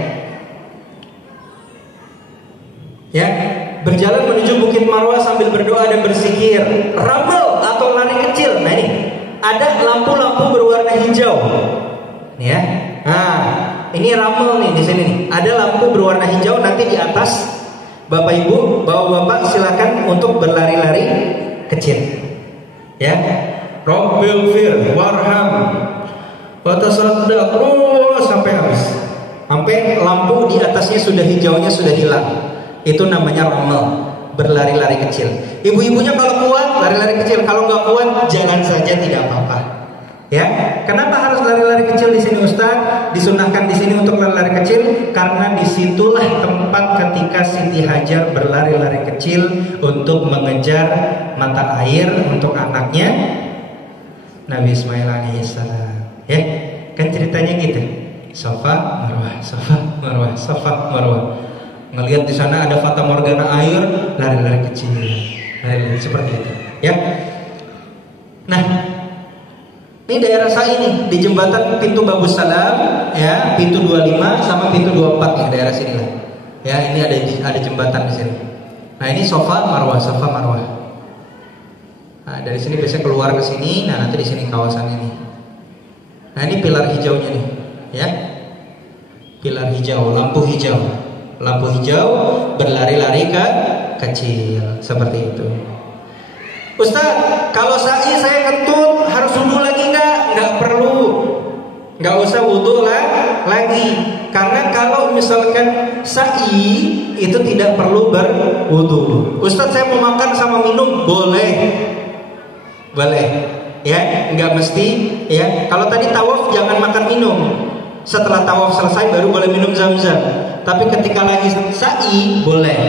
Ya, berjalan menuju Bukit Marwah sambil berdoa dan berzikir. Ramel atau lari kecil. Nah ini ada lampu-lampu berwarna hijau. Nih ya. Nah, ini ramel nih di sini nih. Ada lampu berwarna hijau nanti di atas. Bapak Ibu, bapak silakan untuk berlari-lari kecil. Ya. Rabbil fir warham wa tasaddaq terus sampai habis. Sampai lampu di atasnya sudah hijaunya sudah hilang. Itu namanya ramel, berlari-lari kecil. Ibu-ibunya kalau kuat lari-lari kecil, kalau nggak kuat jalan saja tidak apa-apa. Ya, kenapa harus lari-lari kecil di sini Ustaz? Disunahkan di sini untuk lari-lari kecil karena disitulah tempat ketika Siti Hajar berlari-lari kecil untuk mengejar mata air untuk anaknya Nabi Ismail alaihissalam. Ya, kan ceritanya gitu. Safa Marwah, Safa Marwah, Safa Marwah. Ngelihat di sana ada fata morgana air, lari-lari kecil, lari seperti itu. Ya. Nah, ini daerah sa'i nih di jembatan pintu Babus Salam, ya, pintu 25 sama pintu 24 nih daerah sini lah. Ya, ini ada jembatan di sini. Nah, ini Safa Marwah, Safa Marwah. Nah, dari sini biasanya keluar ke sini. Nah, nanti di sini kawasan ini. Nah, ini pilar hijaunya nih, ya. Pilar hijau, lampu hijau. Lampu hijau berlari-lari ke kecil seperti itu. Ustaz, kalau sa'i saya kentut harus wudu lagi nggak? Nggak perlu, nggak usah wudu lagi. Karena kalau misalkan sa'i itu tidak perlu berwudu. Ustaz, saya mau makan sama minum, boleh, ya, nggak mesti, ya. Kalau tadi tawaf jangan makan minum. Setelah tawaf selesai baru boleh minum zam-zam. Tapi ketika lagi sa'i boleh.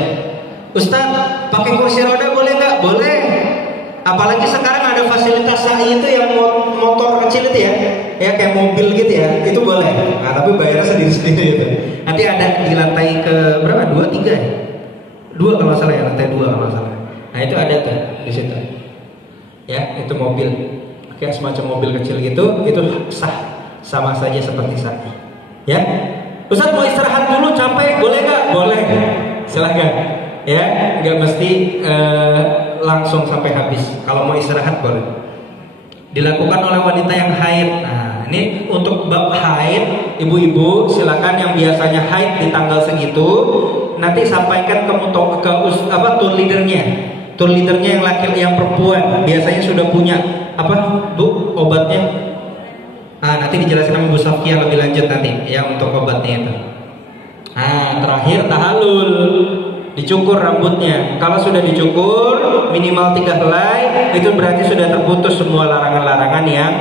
Ustaz, pakai kursi roda boleh nggak? Boleh. Apalagi sekarang ada fasilitas sa'i itu yang motor kecil itu ya kayak mobil gitu ya, itu boleh. Nah, tapi bayarnya sendiri-sendiri itu. Nanti ada di lantai ke berapa? 2, 3 ya? 2 kalau salah ya, lantai 2 kalau salah. Nah, itu ada tuh di situ. Ya, itu mobil. Kayak semacam mobil kecil gitu, itu sah. Sama saja seperti sa'i. Ya. Ustaz mau istirahat dulu capek, boleh nggak? Boleh. Silahkan. Ya, nggak mesti langsung sampai habis. Kalau mau istirahat boleh. Dilakukan oleh wanita yang haid. Nah, ini untuk bab haid, ibu-ibu silakan yang biasanya haid di tanggal segitu, nanti sampaikan ke tour leadernya. Tour leadernya yang laki yang perempuan biasanya sudah punya Bu obatnya. Nah, nanti dijelasin sama Bu Sofia lebih lanjut nanti ya untuk obatnya itu. Nah, terakhir tahallul, dicukur rambutnya. Kalau sudah dicukur minimal 3 helai, itu berarti sudah terputus semua larangan-larangan yang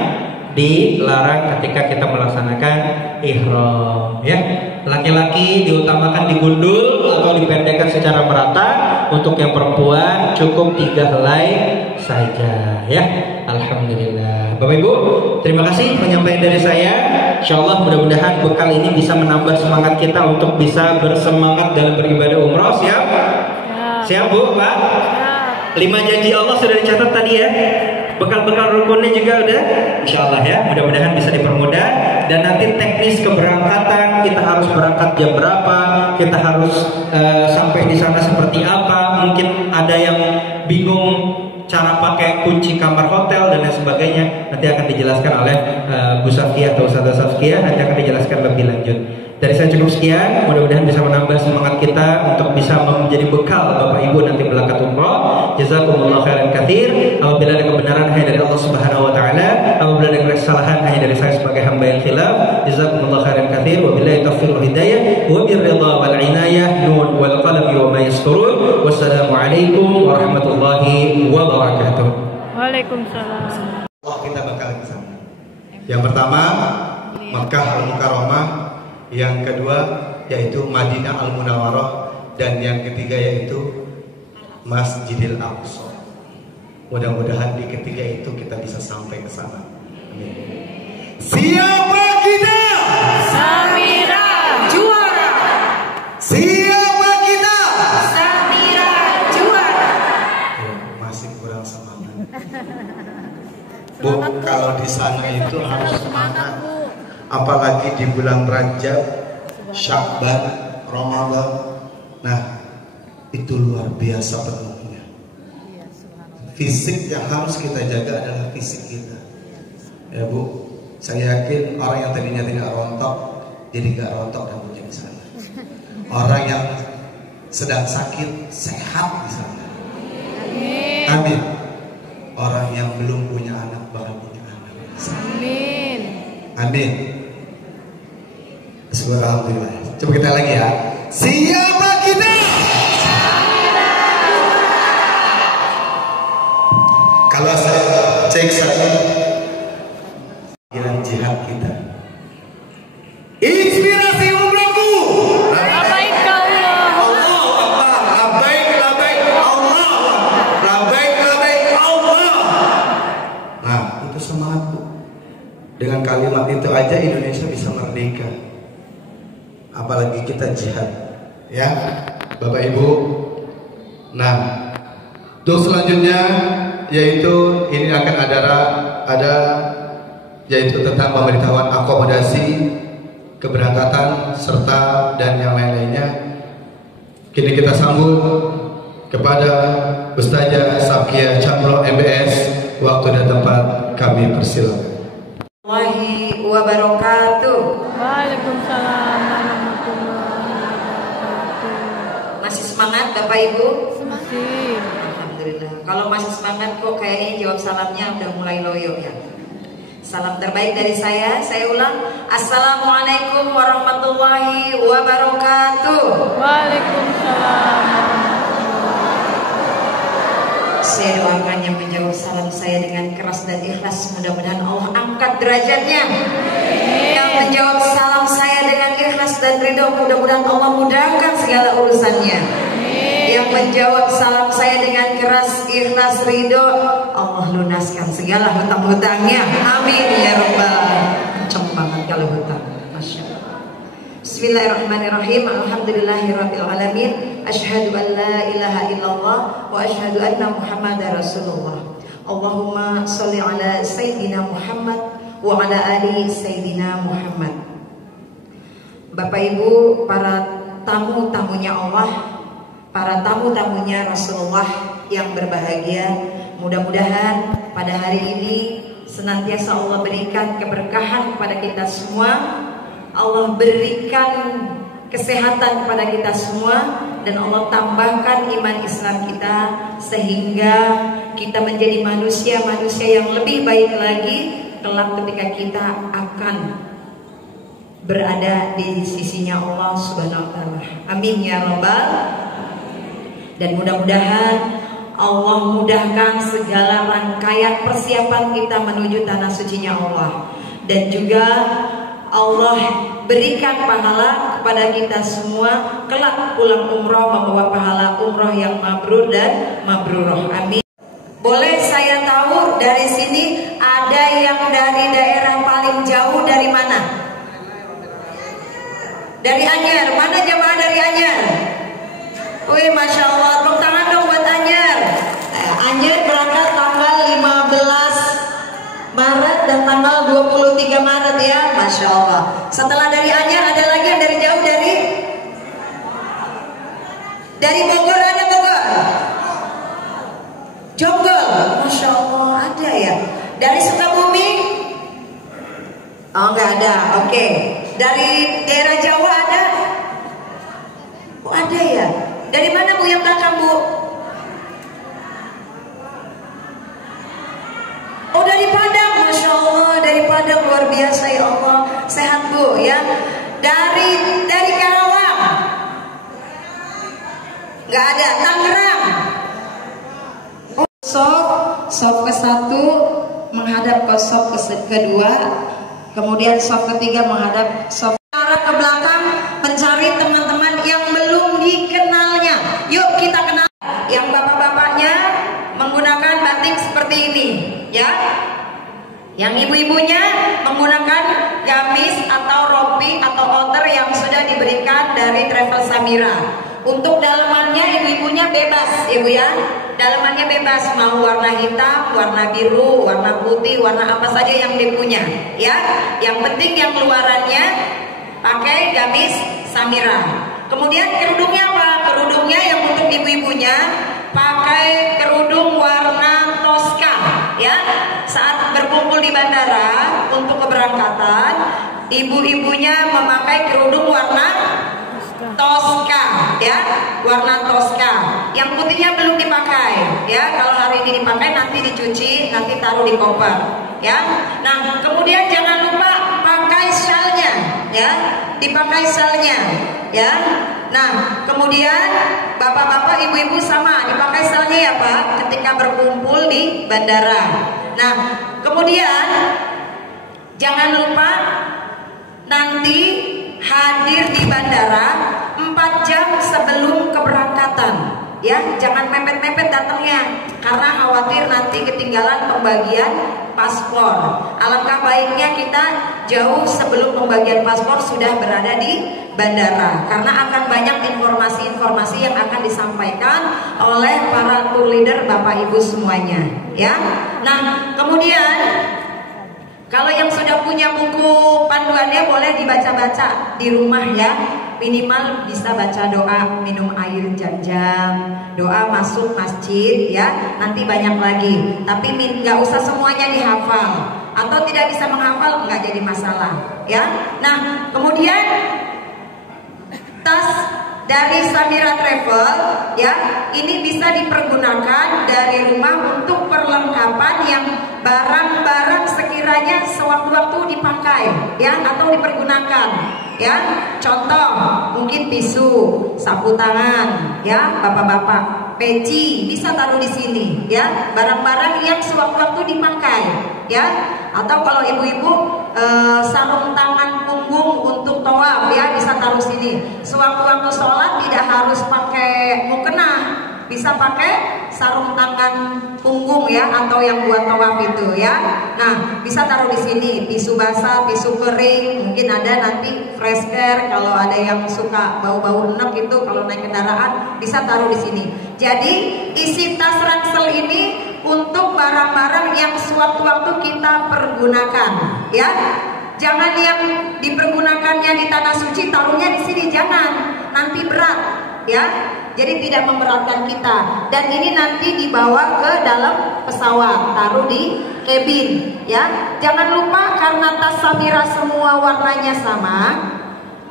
dilarang ketika kita melaksanakan ihram. Ya, laki-laki diutamakan digundul atau dipendekkan secara merata. Untuk yang perempuan cukup 3 helai saja. Ya, alhamdulillah. Bapak Ibu, terima kasih penyampaian dari saya. Insyaallah mudah-mudahan bekal ini bisa menambah semangat kita untuk bisa bersemangat dalam beribadah umroh. Siap? Siap Bu, Pak? 5 janji Allah sudah dicatat tadi ya. Bekal-bekal rukunnya juga udah. Insyaallah ya, mudah-mudahan bisa dipermudah. Dan nanti teknis keberangkatan, kita harus berangkat jam berapa, kita harus sampai di sana seperti apa. Mungkin ada yang bingung cara pakai kunci kamar hotel dan lain sebagainya, nanti akan dijelaskan oleh Bu Safia atau Ustazah Safia, nanti akan dijelaskan lebih lanjut. Dari saya cukup sekian, mudah-mudahan bisa menambah semangat kita untuk bisa menjadi bekal Bapak Ibu nanti berangkat umroh. Jazakumullah khairan katsir. Apabila ada kebenaran hanya dari Allah Subhanahu wa taala, apabila ada kesalahan hanya dari saya sebagai hamba yang khilaf. Jazakumullah khairan katsir. Wabillahi taufiq wal hidayah wa birridha wal inayah. Nun wal qalam wa ma yasturun. Wassalamualaikum warahmatullahi wabarakatuh. Waalaikumsalam. Kita bakal ke sana. Yang pertama Makkah Al-Mukarramah, yang kedua yaitu Madinah Al-Munawwarah, dan yang ketiga yaitu Masjidil Aqsa. Mudah-mudahan di ketiga itu kita bisa sampai ke sana. Amin. Siapa kita? Samira juara. Siapa kita? Samira juara. Masih kurang semangat. Bu, kalau di sana itu harus semangat. Apalagi di bulan Rajab, Sya'ban, Ramadan. Nah, itu luar biasa penuhnya. Fisik yang harus kita jaga adalah fisik kita. Ya Bu, saya yakin orang yang tadinya tidak rontok jadi gak rontok dan punya di sana. Orang yang sedang sakit sehat di sana. Amin. Orang yang belum punya anak baru punya anak. Amin. Amin. Alhamdulillah. Coba kita lagi ya. Siapa kita? Kalau saya cek saja panggilan jihad kita. Inspirasi umrohku. Labbaik Allah. Allahu Akbar. Labbaik labbaik Allah. Labbaik labbaik Allah. Nah, itu semangat Bu. Dengan kalimat itu aja Indonesia bisa merdeka. Apalagi kita jihad, ya, Bapak Ibu. Nah, untuk selanjutnya yaitu ini akan ada yaitu tentang pemberitahuan akomodasi, keberangkatan serta dan yang lain-lainnya. Kini kita sambut kepada Ustazah Sakia Camro MBS, waktu dan tempat kami persilakan. Warahmatullahi wabarakatuh. Waalaikumsalam warahmatullahi wabarakatuh. Masih semangat Bapak Ibu? Masih. Alhamdulillah. Kalau masih semangat kok kayaknya jawab salamnya udah mulai loyo ya. Salam terbaik dari saya ulang. Assalamualaikum warahmatullahi wabarakatuh. Waalaikumsalam. Saya doakan yang menjawab salam saya dengan keras dan ikhlas, mudah-mudahan Allah angkat derajatnya. Yang menjawab salam saya dengan ikhlas dan ridho, mudah-mudahan Allah mudahkan segala urusannya. Yang menjawab salam saya dengan keras, ikhlas, ridho, Allah lunaskan segala hutang-hutangnya. Amin ya rabbal. Kenceng banget kalau hutang. Masya Allah. Bismillahirrahmanirrahim. Alhamdulillahirabbil alamin. Asyhadu an la ilaha illallah wa asyhadu anna Muhammadar Rasulullah. Allahumma sholli ala sayyidina Muhammad wa ala ali sayyidina Muhammad. Bapak Ibu, para tamu-tamunya Allah, para tamu-tamunya Rasulullah yang berbahagia, mudah-mudahan pada hari ini senantiasa Allah berikan keberkahan kepada kita semua. Allah berikan kesehatan kepada kita semua, dan Allah tambahkan iman Islam kita sehingga kita menjadi manusia-manusia yang lebih baik lagi kelak ketika kita akan berada di sisinya Allah Subhanahu wa taala. Amin ya rabbal. Dan mudah-mudahan Allah mudahkan segala rangkaian persiapan kita menuju tanah sucinya Allah, dan juga Allah berikan pahala kepada kita semua kelak pulang umroh membawa pahala umroh yang mabrur dan mabruroh. Amin. Boleh saya tahu dari sini ada yang dari daerah paling jauh dari mana? Dari Anyer. Mana jemaah dari Anyer? Wih, Masya Allah, tepuk tangan dong buat Anyer. Anyer berangkat tanggal 15 Maret dan tanggal 23 Maret ya, Masya Allah. Setelah dari Anyer ada lagi yang dari jauh, dari Bogor, ada Bogor, Jonggol, Masya Allah ada ya. Dari Sukabumi? Oh nggak ada, oke. Dari daerah Jawa ada? Oh ada ya. Dari mana Bu yang belakang Bu? Oh dari Padang, Masya Allah, dari Padang, luar biasa ya Allah. Sehat Bu ya. Dari Karawang? Nggak ada. Tangerang? Sop ke-1 menghadap ke sop kedua, kemudian sop ketiga menghadap sop. Arah ke belakang mencari teman-teman yang belum dikenalnya. Yuk kita kenal. Yang bapak-bapaknya menggunakan batik seperti ini, ya. Yang ibu-ibunya menggunakan gamis atau rompi atau outer yang sudah diberikan dari Travel Samira. Untuk dalamannya ibu-ibunya bebas, ibu ya. Dalamannya bebas, mau warna hitam, warna biru, warna putih, warna apa saja yang dipunya, ya. Yang penting yang luarannya pakai gamis Samira. Kemudian kerudungnya apa? Kerudungnya yang untuk ibu-ibunya pakai kerudung warna Tosca, ya. Saat berkumpul di bandara untuk keberangkatan, ibu-ibunya memakai kerudung warna Tosca, ya, warna Tosca. Yang putihnya belum dipakai, ya. Kalau hari ini dipakai, nanti dicuci, nanti taruh di koper, ya. Nah, kemudian jangan lupa pakai syalnya, ya, dipakai syalnya, ya. Nah, kemudian bapak-bapak, ibu-ibu sama dipakai syalnya ya Pak, ketika berkumpul di bandara. Nah, kemudian jangan lupa nanti hadir di bandara 4 jam sebelum keberangkatan, ya. Jangan mepet-mepet datangnya karena khawatir nanti ketinggalan pembagian paspor. Alangkah baiknya kita jauh sebelum pembagian paspor sudah berada di bandara, karena akan banyak informasi-informasi yang akan disampaikan oleh para tour leader Bapak Ibu semuanya, ya. Nah, kemudian kalau yang sudah punya buku panduannya boleh dibaca-baca di rumah, ya. minimal bisa baca doa, minum air jam-jam, doa masuk masjid ya, nanti banyak lagi. Tapi nggak usah semuanya dihafal, atau tidak bisa menghafal nggak jadi masalah ya. Nah kemudian tas dari Samira Travel ya, ini bisa dipergunakan dari rumah untuk perlengkapan yang barang-barang sekiranya sewaktu-waktu dipakai ya, atau dipergunakan ya. Contoh mungkin tisu, sapu tangan ya, bapak-bapak, peci bisa taruh di sini ya, barang-barang yang sewaktu-waktu dipakai ya. Atau kalau ibu-ibu sarung tangan punggung untuk tawaf ya, bisa taruh sini. Sewaktu-waktu sholat tidak harus pakai mukena, bisa pakai sarung tangan punggung ya, atau yang buat tawaf itu ya. Nah bisa taruh di sini, tisu basah, tisu kering, mungkin ada nanti fresh care kalau ada yang suka bau-bau enek itu kalau naik kendaraan, bisa taruh di sini. Jadi isi tas ransel ini untuk barang-barang yang sewaktu-waktu kita pergunakan ya. Jangan yang dipergunakannya di tanah suci taruhnya di sini, jangan, nanti berat ya. Jadi tidak memberatkan kita. Dan ini nanti dibawa ke dalam pesawat, taruh di cabin ya. Jangan lupa karena tas Samira semua warnanya sama,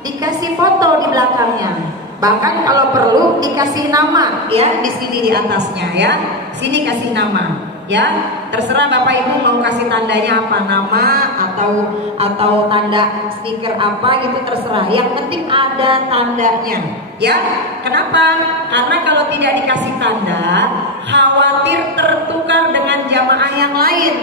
dikasih foto di belakangnya. Bahkan kalau perlu dikasih nama ya, di sini di atasnya ya. Sini kasih nama ya. Terserah Bapak Ibu mau kasih tandanya apa, nama atau tanda stiker apa gitu, terserah. Yang penting ada tandanya ya. Kenapa? Karena kalau tidak dikasih tanda, khawatir tertukar dengan jamaah yang lain.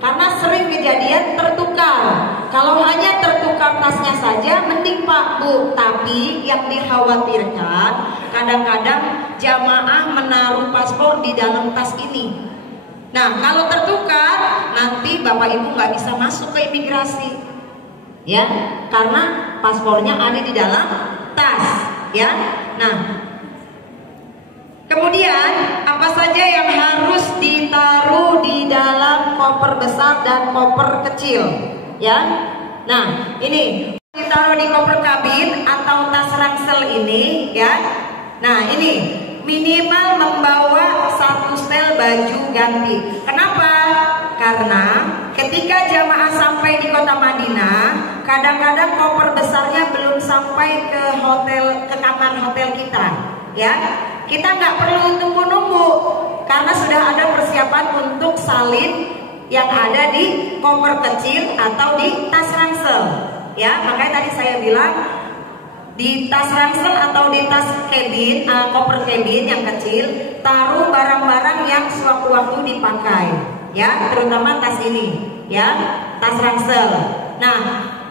Karena sering kejadian tertukar. Kalau hanya tertukar tasnya saja mending Pak Bu, tapi yang dikhawatirkan kadang-kadang jamaah menaruh paspor di dalam tas ini. Nah kalau tertukar nanti Bapak Ibu nggak bisa masuk ke imigrasi ya, karena paspornya ada di dalam tas ya. Nah kemudian apa saja yang harus ditaruh di dalam koper besar dan koper kecil ya. Nah ini ditaruh di koper kabin atau tas ransel ini ya. Nah ini minimal membawa 1 setel baju ganti. Kenapa? Karena ketika jamaah sampai di kota Madinah, kadang-kadang koper besarnya belum sampai ke hotel, ke kamar hotel kita ya. Kita nggak perlu tunggu-nunggu karena sudah ada persiapan untuk salin yang ada di koper kecil atau di tas ransel ya. Makanya tadi saya bilang di tas ransel atau di tas cabin, koper cabin yang kecil, taruh barang-barang yang sewaktu-waktu dipakai ya, terutama tas ini ya, tas ransel. Nah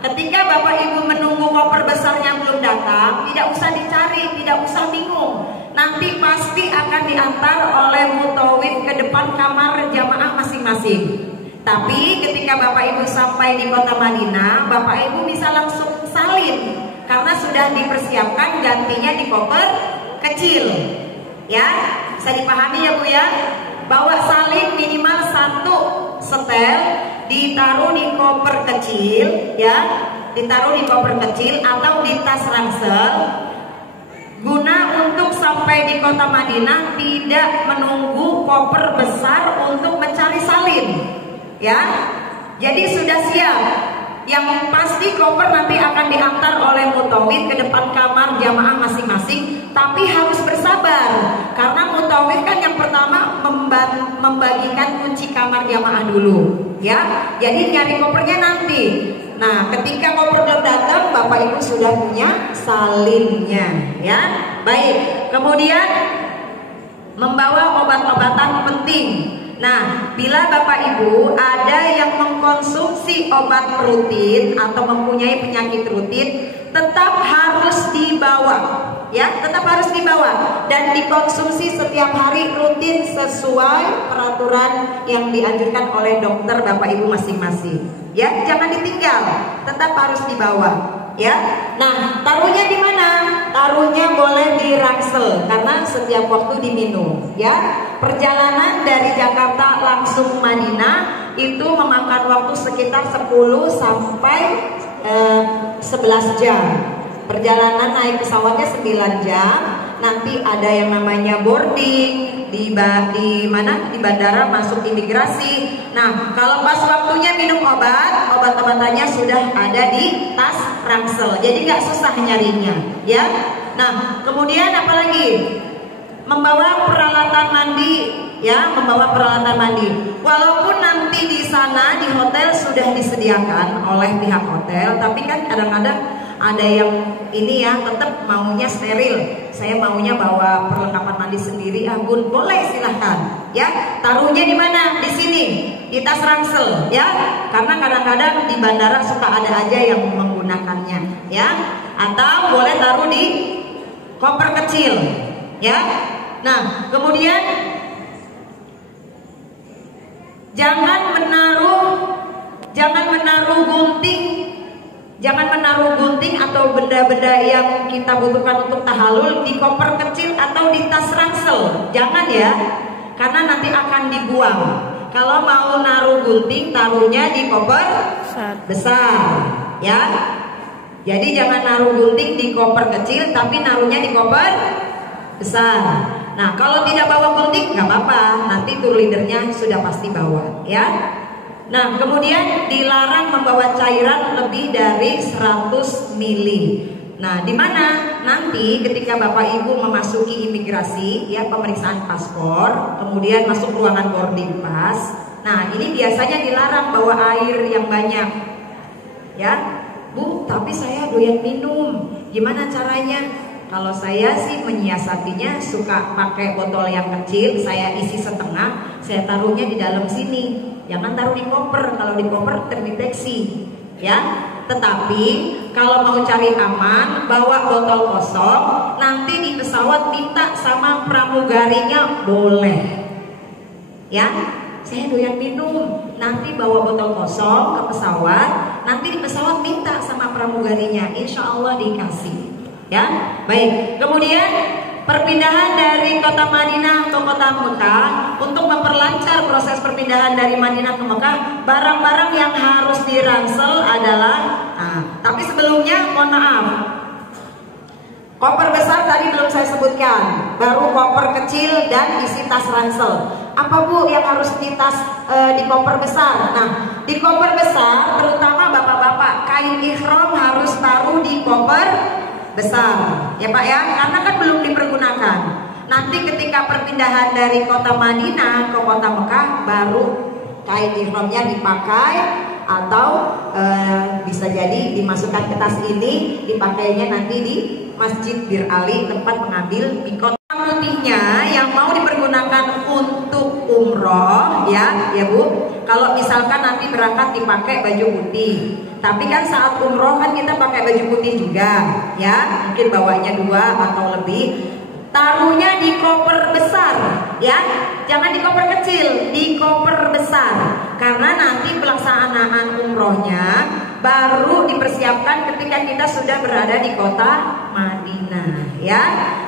ketika Bapak Ibu menunggu koper besarnya belum datang, tidak usah dicari, tidak usah bingung. Nanti pasti akan diantar oleh mutawif ke depan kamar jamaah masing-masing. Tapi ketika Bapak Ibu sampai di kota Madinah, Bapak Ibu bisa langsung salin karena sudah dipersiapkan gantinya di koper kecil ya. Bisa dipahami ya Bu ya. Bawa salin minimal 1 setel, ditaruh di koper kecil ya, ditaruh di koper kecil atau di tas ransel, guna untuk sampai di kota Madinah tidak menunggu koper besar untuk mencari salin ya. Jadi sudah siap. Yang pasti koper nanti akan diantar oleh mutawif ke depan kamar jamaah masing-masing. Tapi harus bersabar karena mutawif kan yang pertama membagikan kunci kamar jamaah dulu ya. Jadi nyari kopernya nanti. Nah ketika koper belum datang, Bapak Ibu sudah punya salinnya ya. Baik, kemudian membawa obat-obatan penting. Nah, bila Bapak Ibu ada yang mengkonsumsi obat rutin atau mempunyai penyakit rutin, tetap harus dibawa, ya, tetap harus dibawa dan dikonsumsi setiap hari rutin sesuai peraturan yang dianjurkan oleh dokter Bapak Ibu masing-masing. Ya, jangan ditinggal, tetap harus dibawa. Ya, nah taruhnya di mana? Taruhnya boleh di ransel karena setiap waktu diminum. Ya, perjalanan dari Jakarta langsung Madinah itu memakan waktu sekitar 10 sampai 11 jam. Perjalanan naik pesawatnya 9 jam. Nanti ada yang namanya boarding di mana? Di bandara masuk imigrasi. Nah, kalau pas waktunya minum obat-obatannya sudah ada di tas ransel. Jadi nggak susah nyarinya, ya. Nah, kemudian apa lagi? Membawa peralatan mandi, ya, membawa peralatan mandi. Walaupun nanti di sana di hotel sudah disediakan oleh pihak hotel, tapi kan kadang-kadang ada yang ini ya tetap maunya steril. Saya maunya bawa perlengkapan mandi sendiri. Bun, boleh silahkan. Ya, taruhnya di mana? Di sini, di tas ransel. Ya, karena kadang-kadang di bandara suka ada aja yang menggunakannya. Ya, atau boleh taruh di koper kecil. Ya, nah kemudian jangan menaruh gunting atau benda-benda yang kita butuhkan untuk tahalul di koper kecil atau di tas ransel. Jangan ya, karena nanti akan dibuang. Kalau mau naruh gunting, taruhnya di koper besar, ya. Jadi jangan naruh gunting di koper kecil, tapi naruhnya di koper besar. Nah, kalau tidak bawa gunting nggak apa-apa, nanti tour leadernya sudah pasti bawa, ya. Nah, kemudian dilarang membawa cairan lebih dari 100 mili. Nah, di mana nanti ketika Bapak Ibu memasuki imigrasi, ya, pemeriksaan paspor, kemudian masuk ruangan boarding pass. Nah, ini biasanya dilarang bawa air yang banyak. Ya, Bu, tapi saya doyan minum. Gimana caranya? Kalau saya sih menyiasatinya suka pakai botol yang kecil, saya isi setengah, saya taruhnya di dalam sini. Jangan taruh di koper, kalau di koper terdeteksi, ya. Tetapi kalau mau cari aman, bawa botol kosong. Nanti di pesawat minta sama pramugarinya, boleh. Ya, saya doyan minum. Nanti bawa botol kosong ke pesawat. Nanti di pesawat minta sama pramugarinya, insya Allah dikasih. Ya, baik. Kemudian perpindahan dari kota Madinah ke kota Mekah. Untuk memperlancar proses perpindahan dari Madinah ke Mekah, barang-barang yang harus diransel adalah tapi sebelumnya mohon maaf, koper besar tadi belum saya sebutkan, baru koper kecil dan isi tas ransel. Apa Bu yang harus di koper besar? Nah, di koper besar terutama bapak-bapak, kain ihram harus taruh di koper besar, ya Pak ya, karena kan belum dipergunakan. Nanti ketika perpindahan dari kota Madinah ke kota Mekah, baru kain ihramnya dipakai, atau bisa jadi dimasukkan ke tas ini, dipakainya nanti di Masjid Bir Ali, tempat mengambil mikot. Putihnya yang mau dipergunakan untuk umroh, ya Bu. Kalau misalkan nanti berangkat dipakai baju putih, tapi kan saat umroh kan kita pakai baju putih juga, ya. Mungkin bawanya 2 atau lebih. Taruhnya di koper besar, ya. Jangan di koper kecil, di koper besar. Karena nanti pelaksanaan umrohnya baru dipersiapkan ketika kita sudah berada di kota Madinah, ya.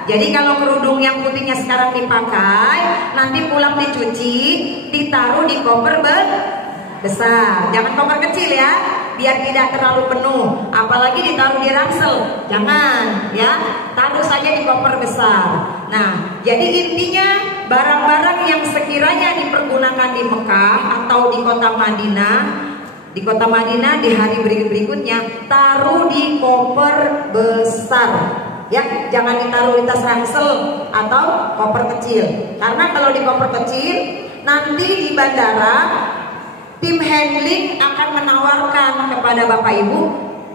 Jadi kalau kerudung yang putihnya sekarang dipakai, nanti pulang dicuci, ditaruh di koper besar. Jangan koper kecil ya, biar tidak terlalu penuh. Apalagi ditaruh di ransel, jangan ya. Taruh saja di koper besar. Nah, jadi intinya barang-barang yang sekiranya dipergunakan di Mekah atau di kota Madinah, di hari berikutnya taruh di koper besar. Ya, jangan ditaruh di tas ransel atau koper kecil. Karena kalau di koper kecil, nanti di bandara tim handling akan menawarkan kepada Bapak Ibu,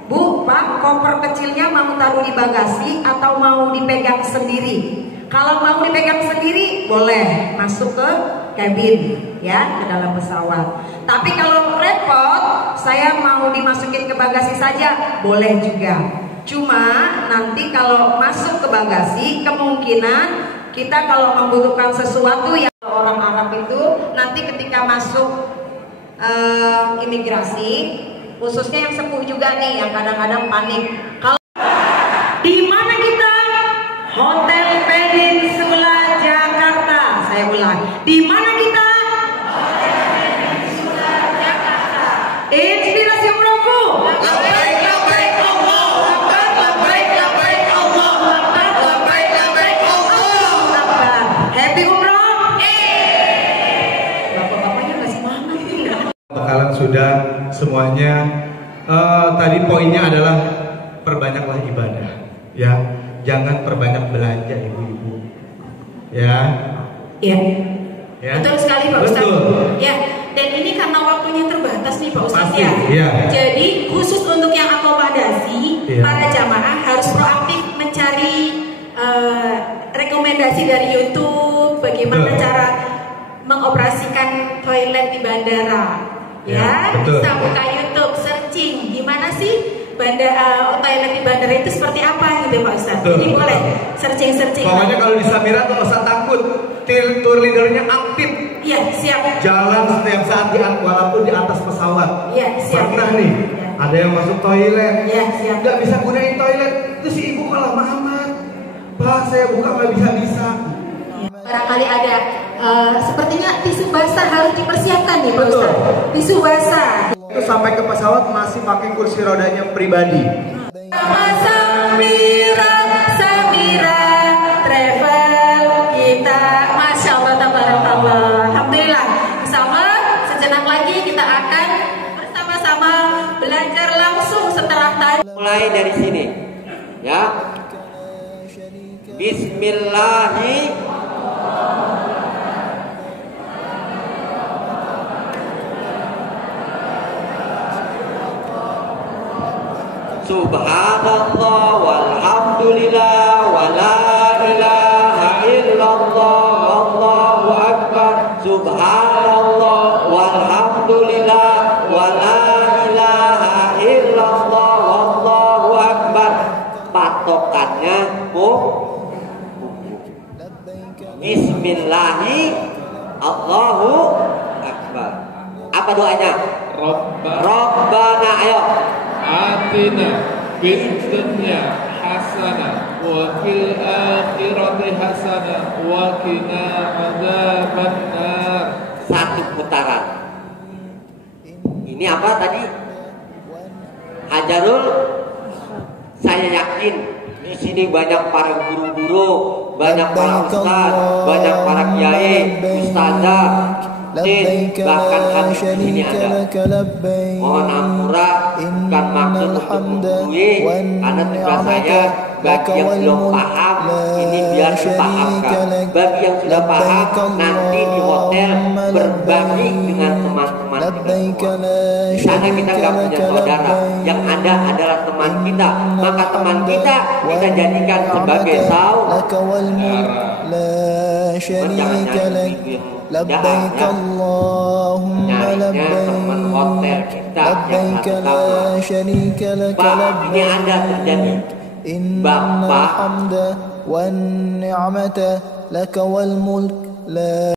Bu, Pak, koper kecilnya mau taruh di bagasi atau mau dipegang sendiri? Kalau mau dipegang sendiri, boleh masuk ke kabin, ya, ke dalam pesawat. Tapi kalau repot, saya mau dimasukin ke bagasi saja, boleh juga. Cuma nanti kalau masuk ke bagasi, kemungkinan kita kalau membutuhkan sesuatu yang orang Arab itu nanti ketika masuk imigrasi, khususnya yang sepuh juga nih, yang kadang-kadang panik. Kalau di mana kita? Hotel Peninsula Jakarta. Saya ulang. Di mana kita? Hotel Peninsula Jakarta. Inspirasi umrohku. Labbaik labbaik Allah. Labbaik labbaik semuanya. Tadi poinnya adalah perbanyaklah ibadah, ya. Jangan perbanyak belanja, ibu-ibu. Ya. Iya. Ya. Betul sekali Pak Ustadz. Betul. Ya. Dan ini karena waktunya terbatas nih Pak Ustadz. Pasti, ya. Jadi khusus untuk yang akomodasi, para jamaah harus proaktif mencari rekomendasi dari YouTube bagaimana cara mengoperasikan toilet di bandara. Ya, bisa buka YouTube, searching gimana sih toilet di bandara itu seperti apa gitu Pak Ustadz. Jadi boleh searching. Pokoknya kalau di Samira tuh nggak usah takut, tour leadernya aktif. Iya, siap. Jalan setiap saat walaupun di atas pesawat. Iya, siap. Pernah nih, ada yang masuk toilet. Iya, siap. Nggak bisa gunain toilet, itu si ibu malah amat. Pak, saya buka nggak bisa. Barangkali ada, sepertinya tisu basah harus dipersiapkan nih Pak Ustadz. Tisu basah. Itu sampai ke pesawat masih pakai kursi rodanya pribadi. Samira travel kita, masya Allah, tabarakallah. Alhamdulillah. Bersama sejenak lagi kita akan bersama-sama belajar langsung setelah tadi. Mulai dari sini, ya. Bismillahirrahmanirrahim. Subhanallah walhamdulillah wala ilaha illallah wallahu akbar. Subhanallah walhamdulillah wala ilaha illallah wallahu akbar. Patokannya Bismillahi Allahu akbar. Apa doanya? Rabbana, ayo. Atina fid dunya hasanah wa fil akhirati hasanah wa qina adzabannar. Satu putaran. Ini apa tadi? Hajarul. Saya yakin di sini banyak para guru-guru, banyak para ustaz, banyak para kiai, ustazah, bahkan hadis di sini ada. Mohon ampura, bukan maksud untuk menggurui, karena tugas saya bagi yang belum paham ini biar dipahamkan. Bagi yang sudah paham nanti di hotel berbagi dengan teman-teman kita semua. Di sana kita nggak punya saudara, yang ada adalah teman kita. Maka teman kita kita jadikan sebagai saudara. Jangan nyanyi لبيك اللهم لبيك لبيك لا شريك لك لبيك إن الحمد والنعمة لك والملك لا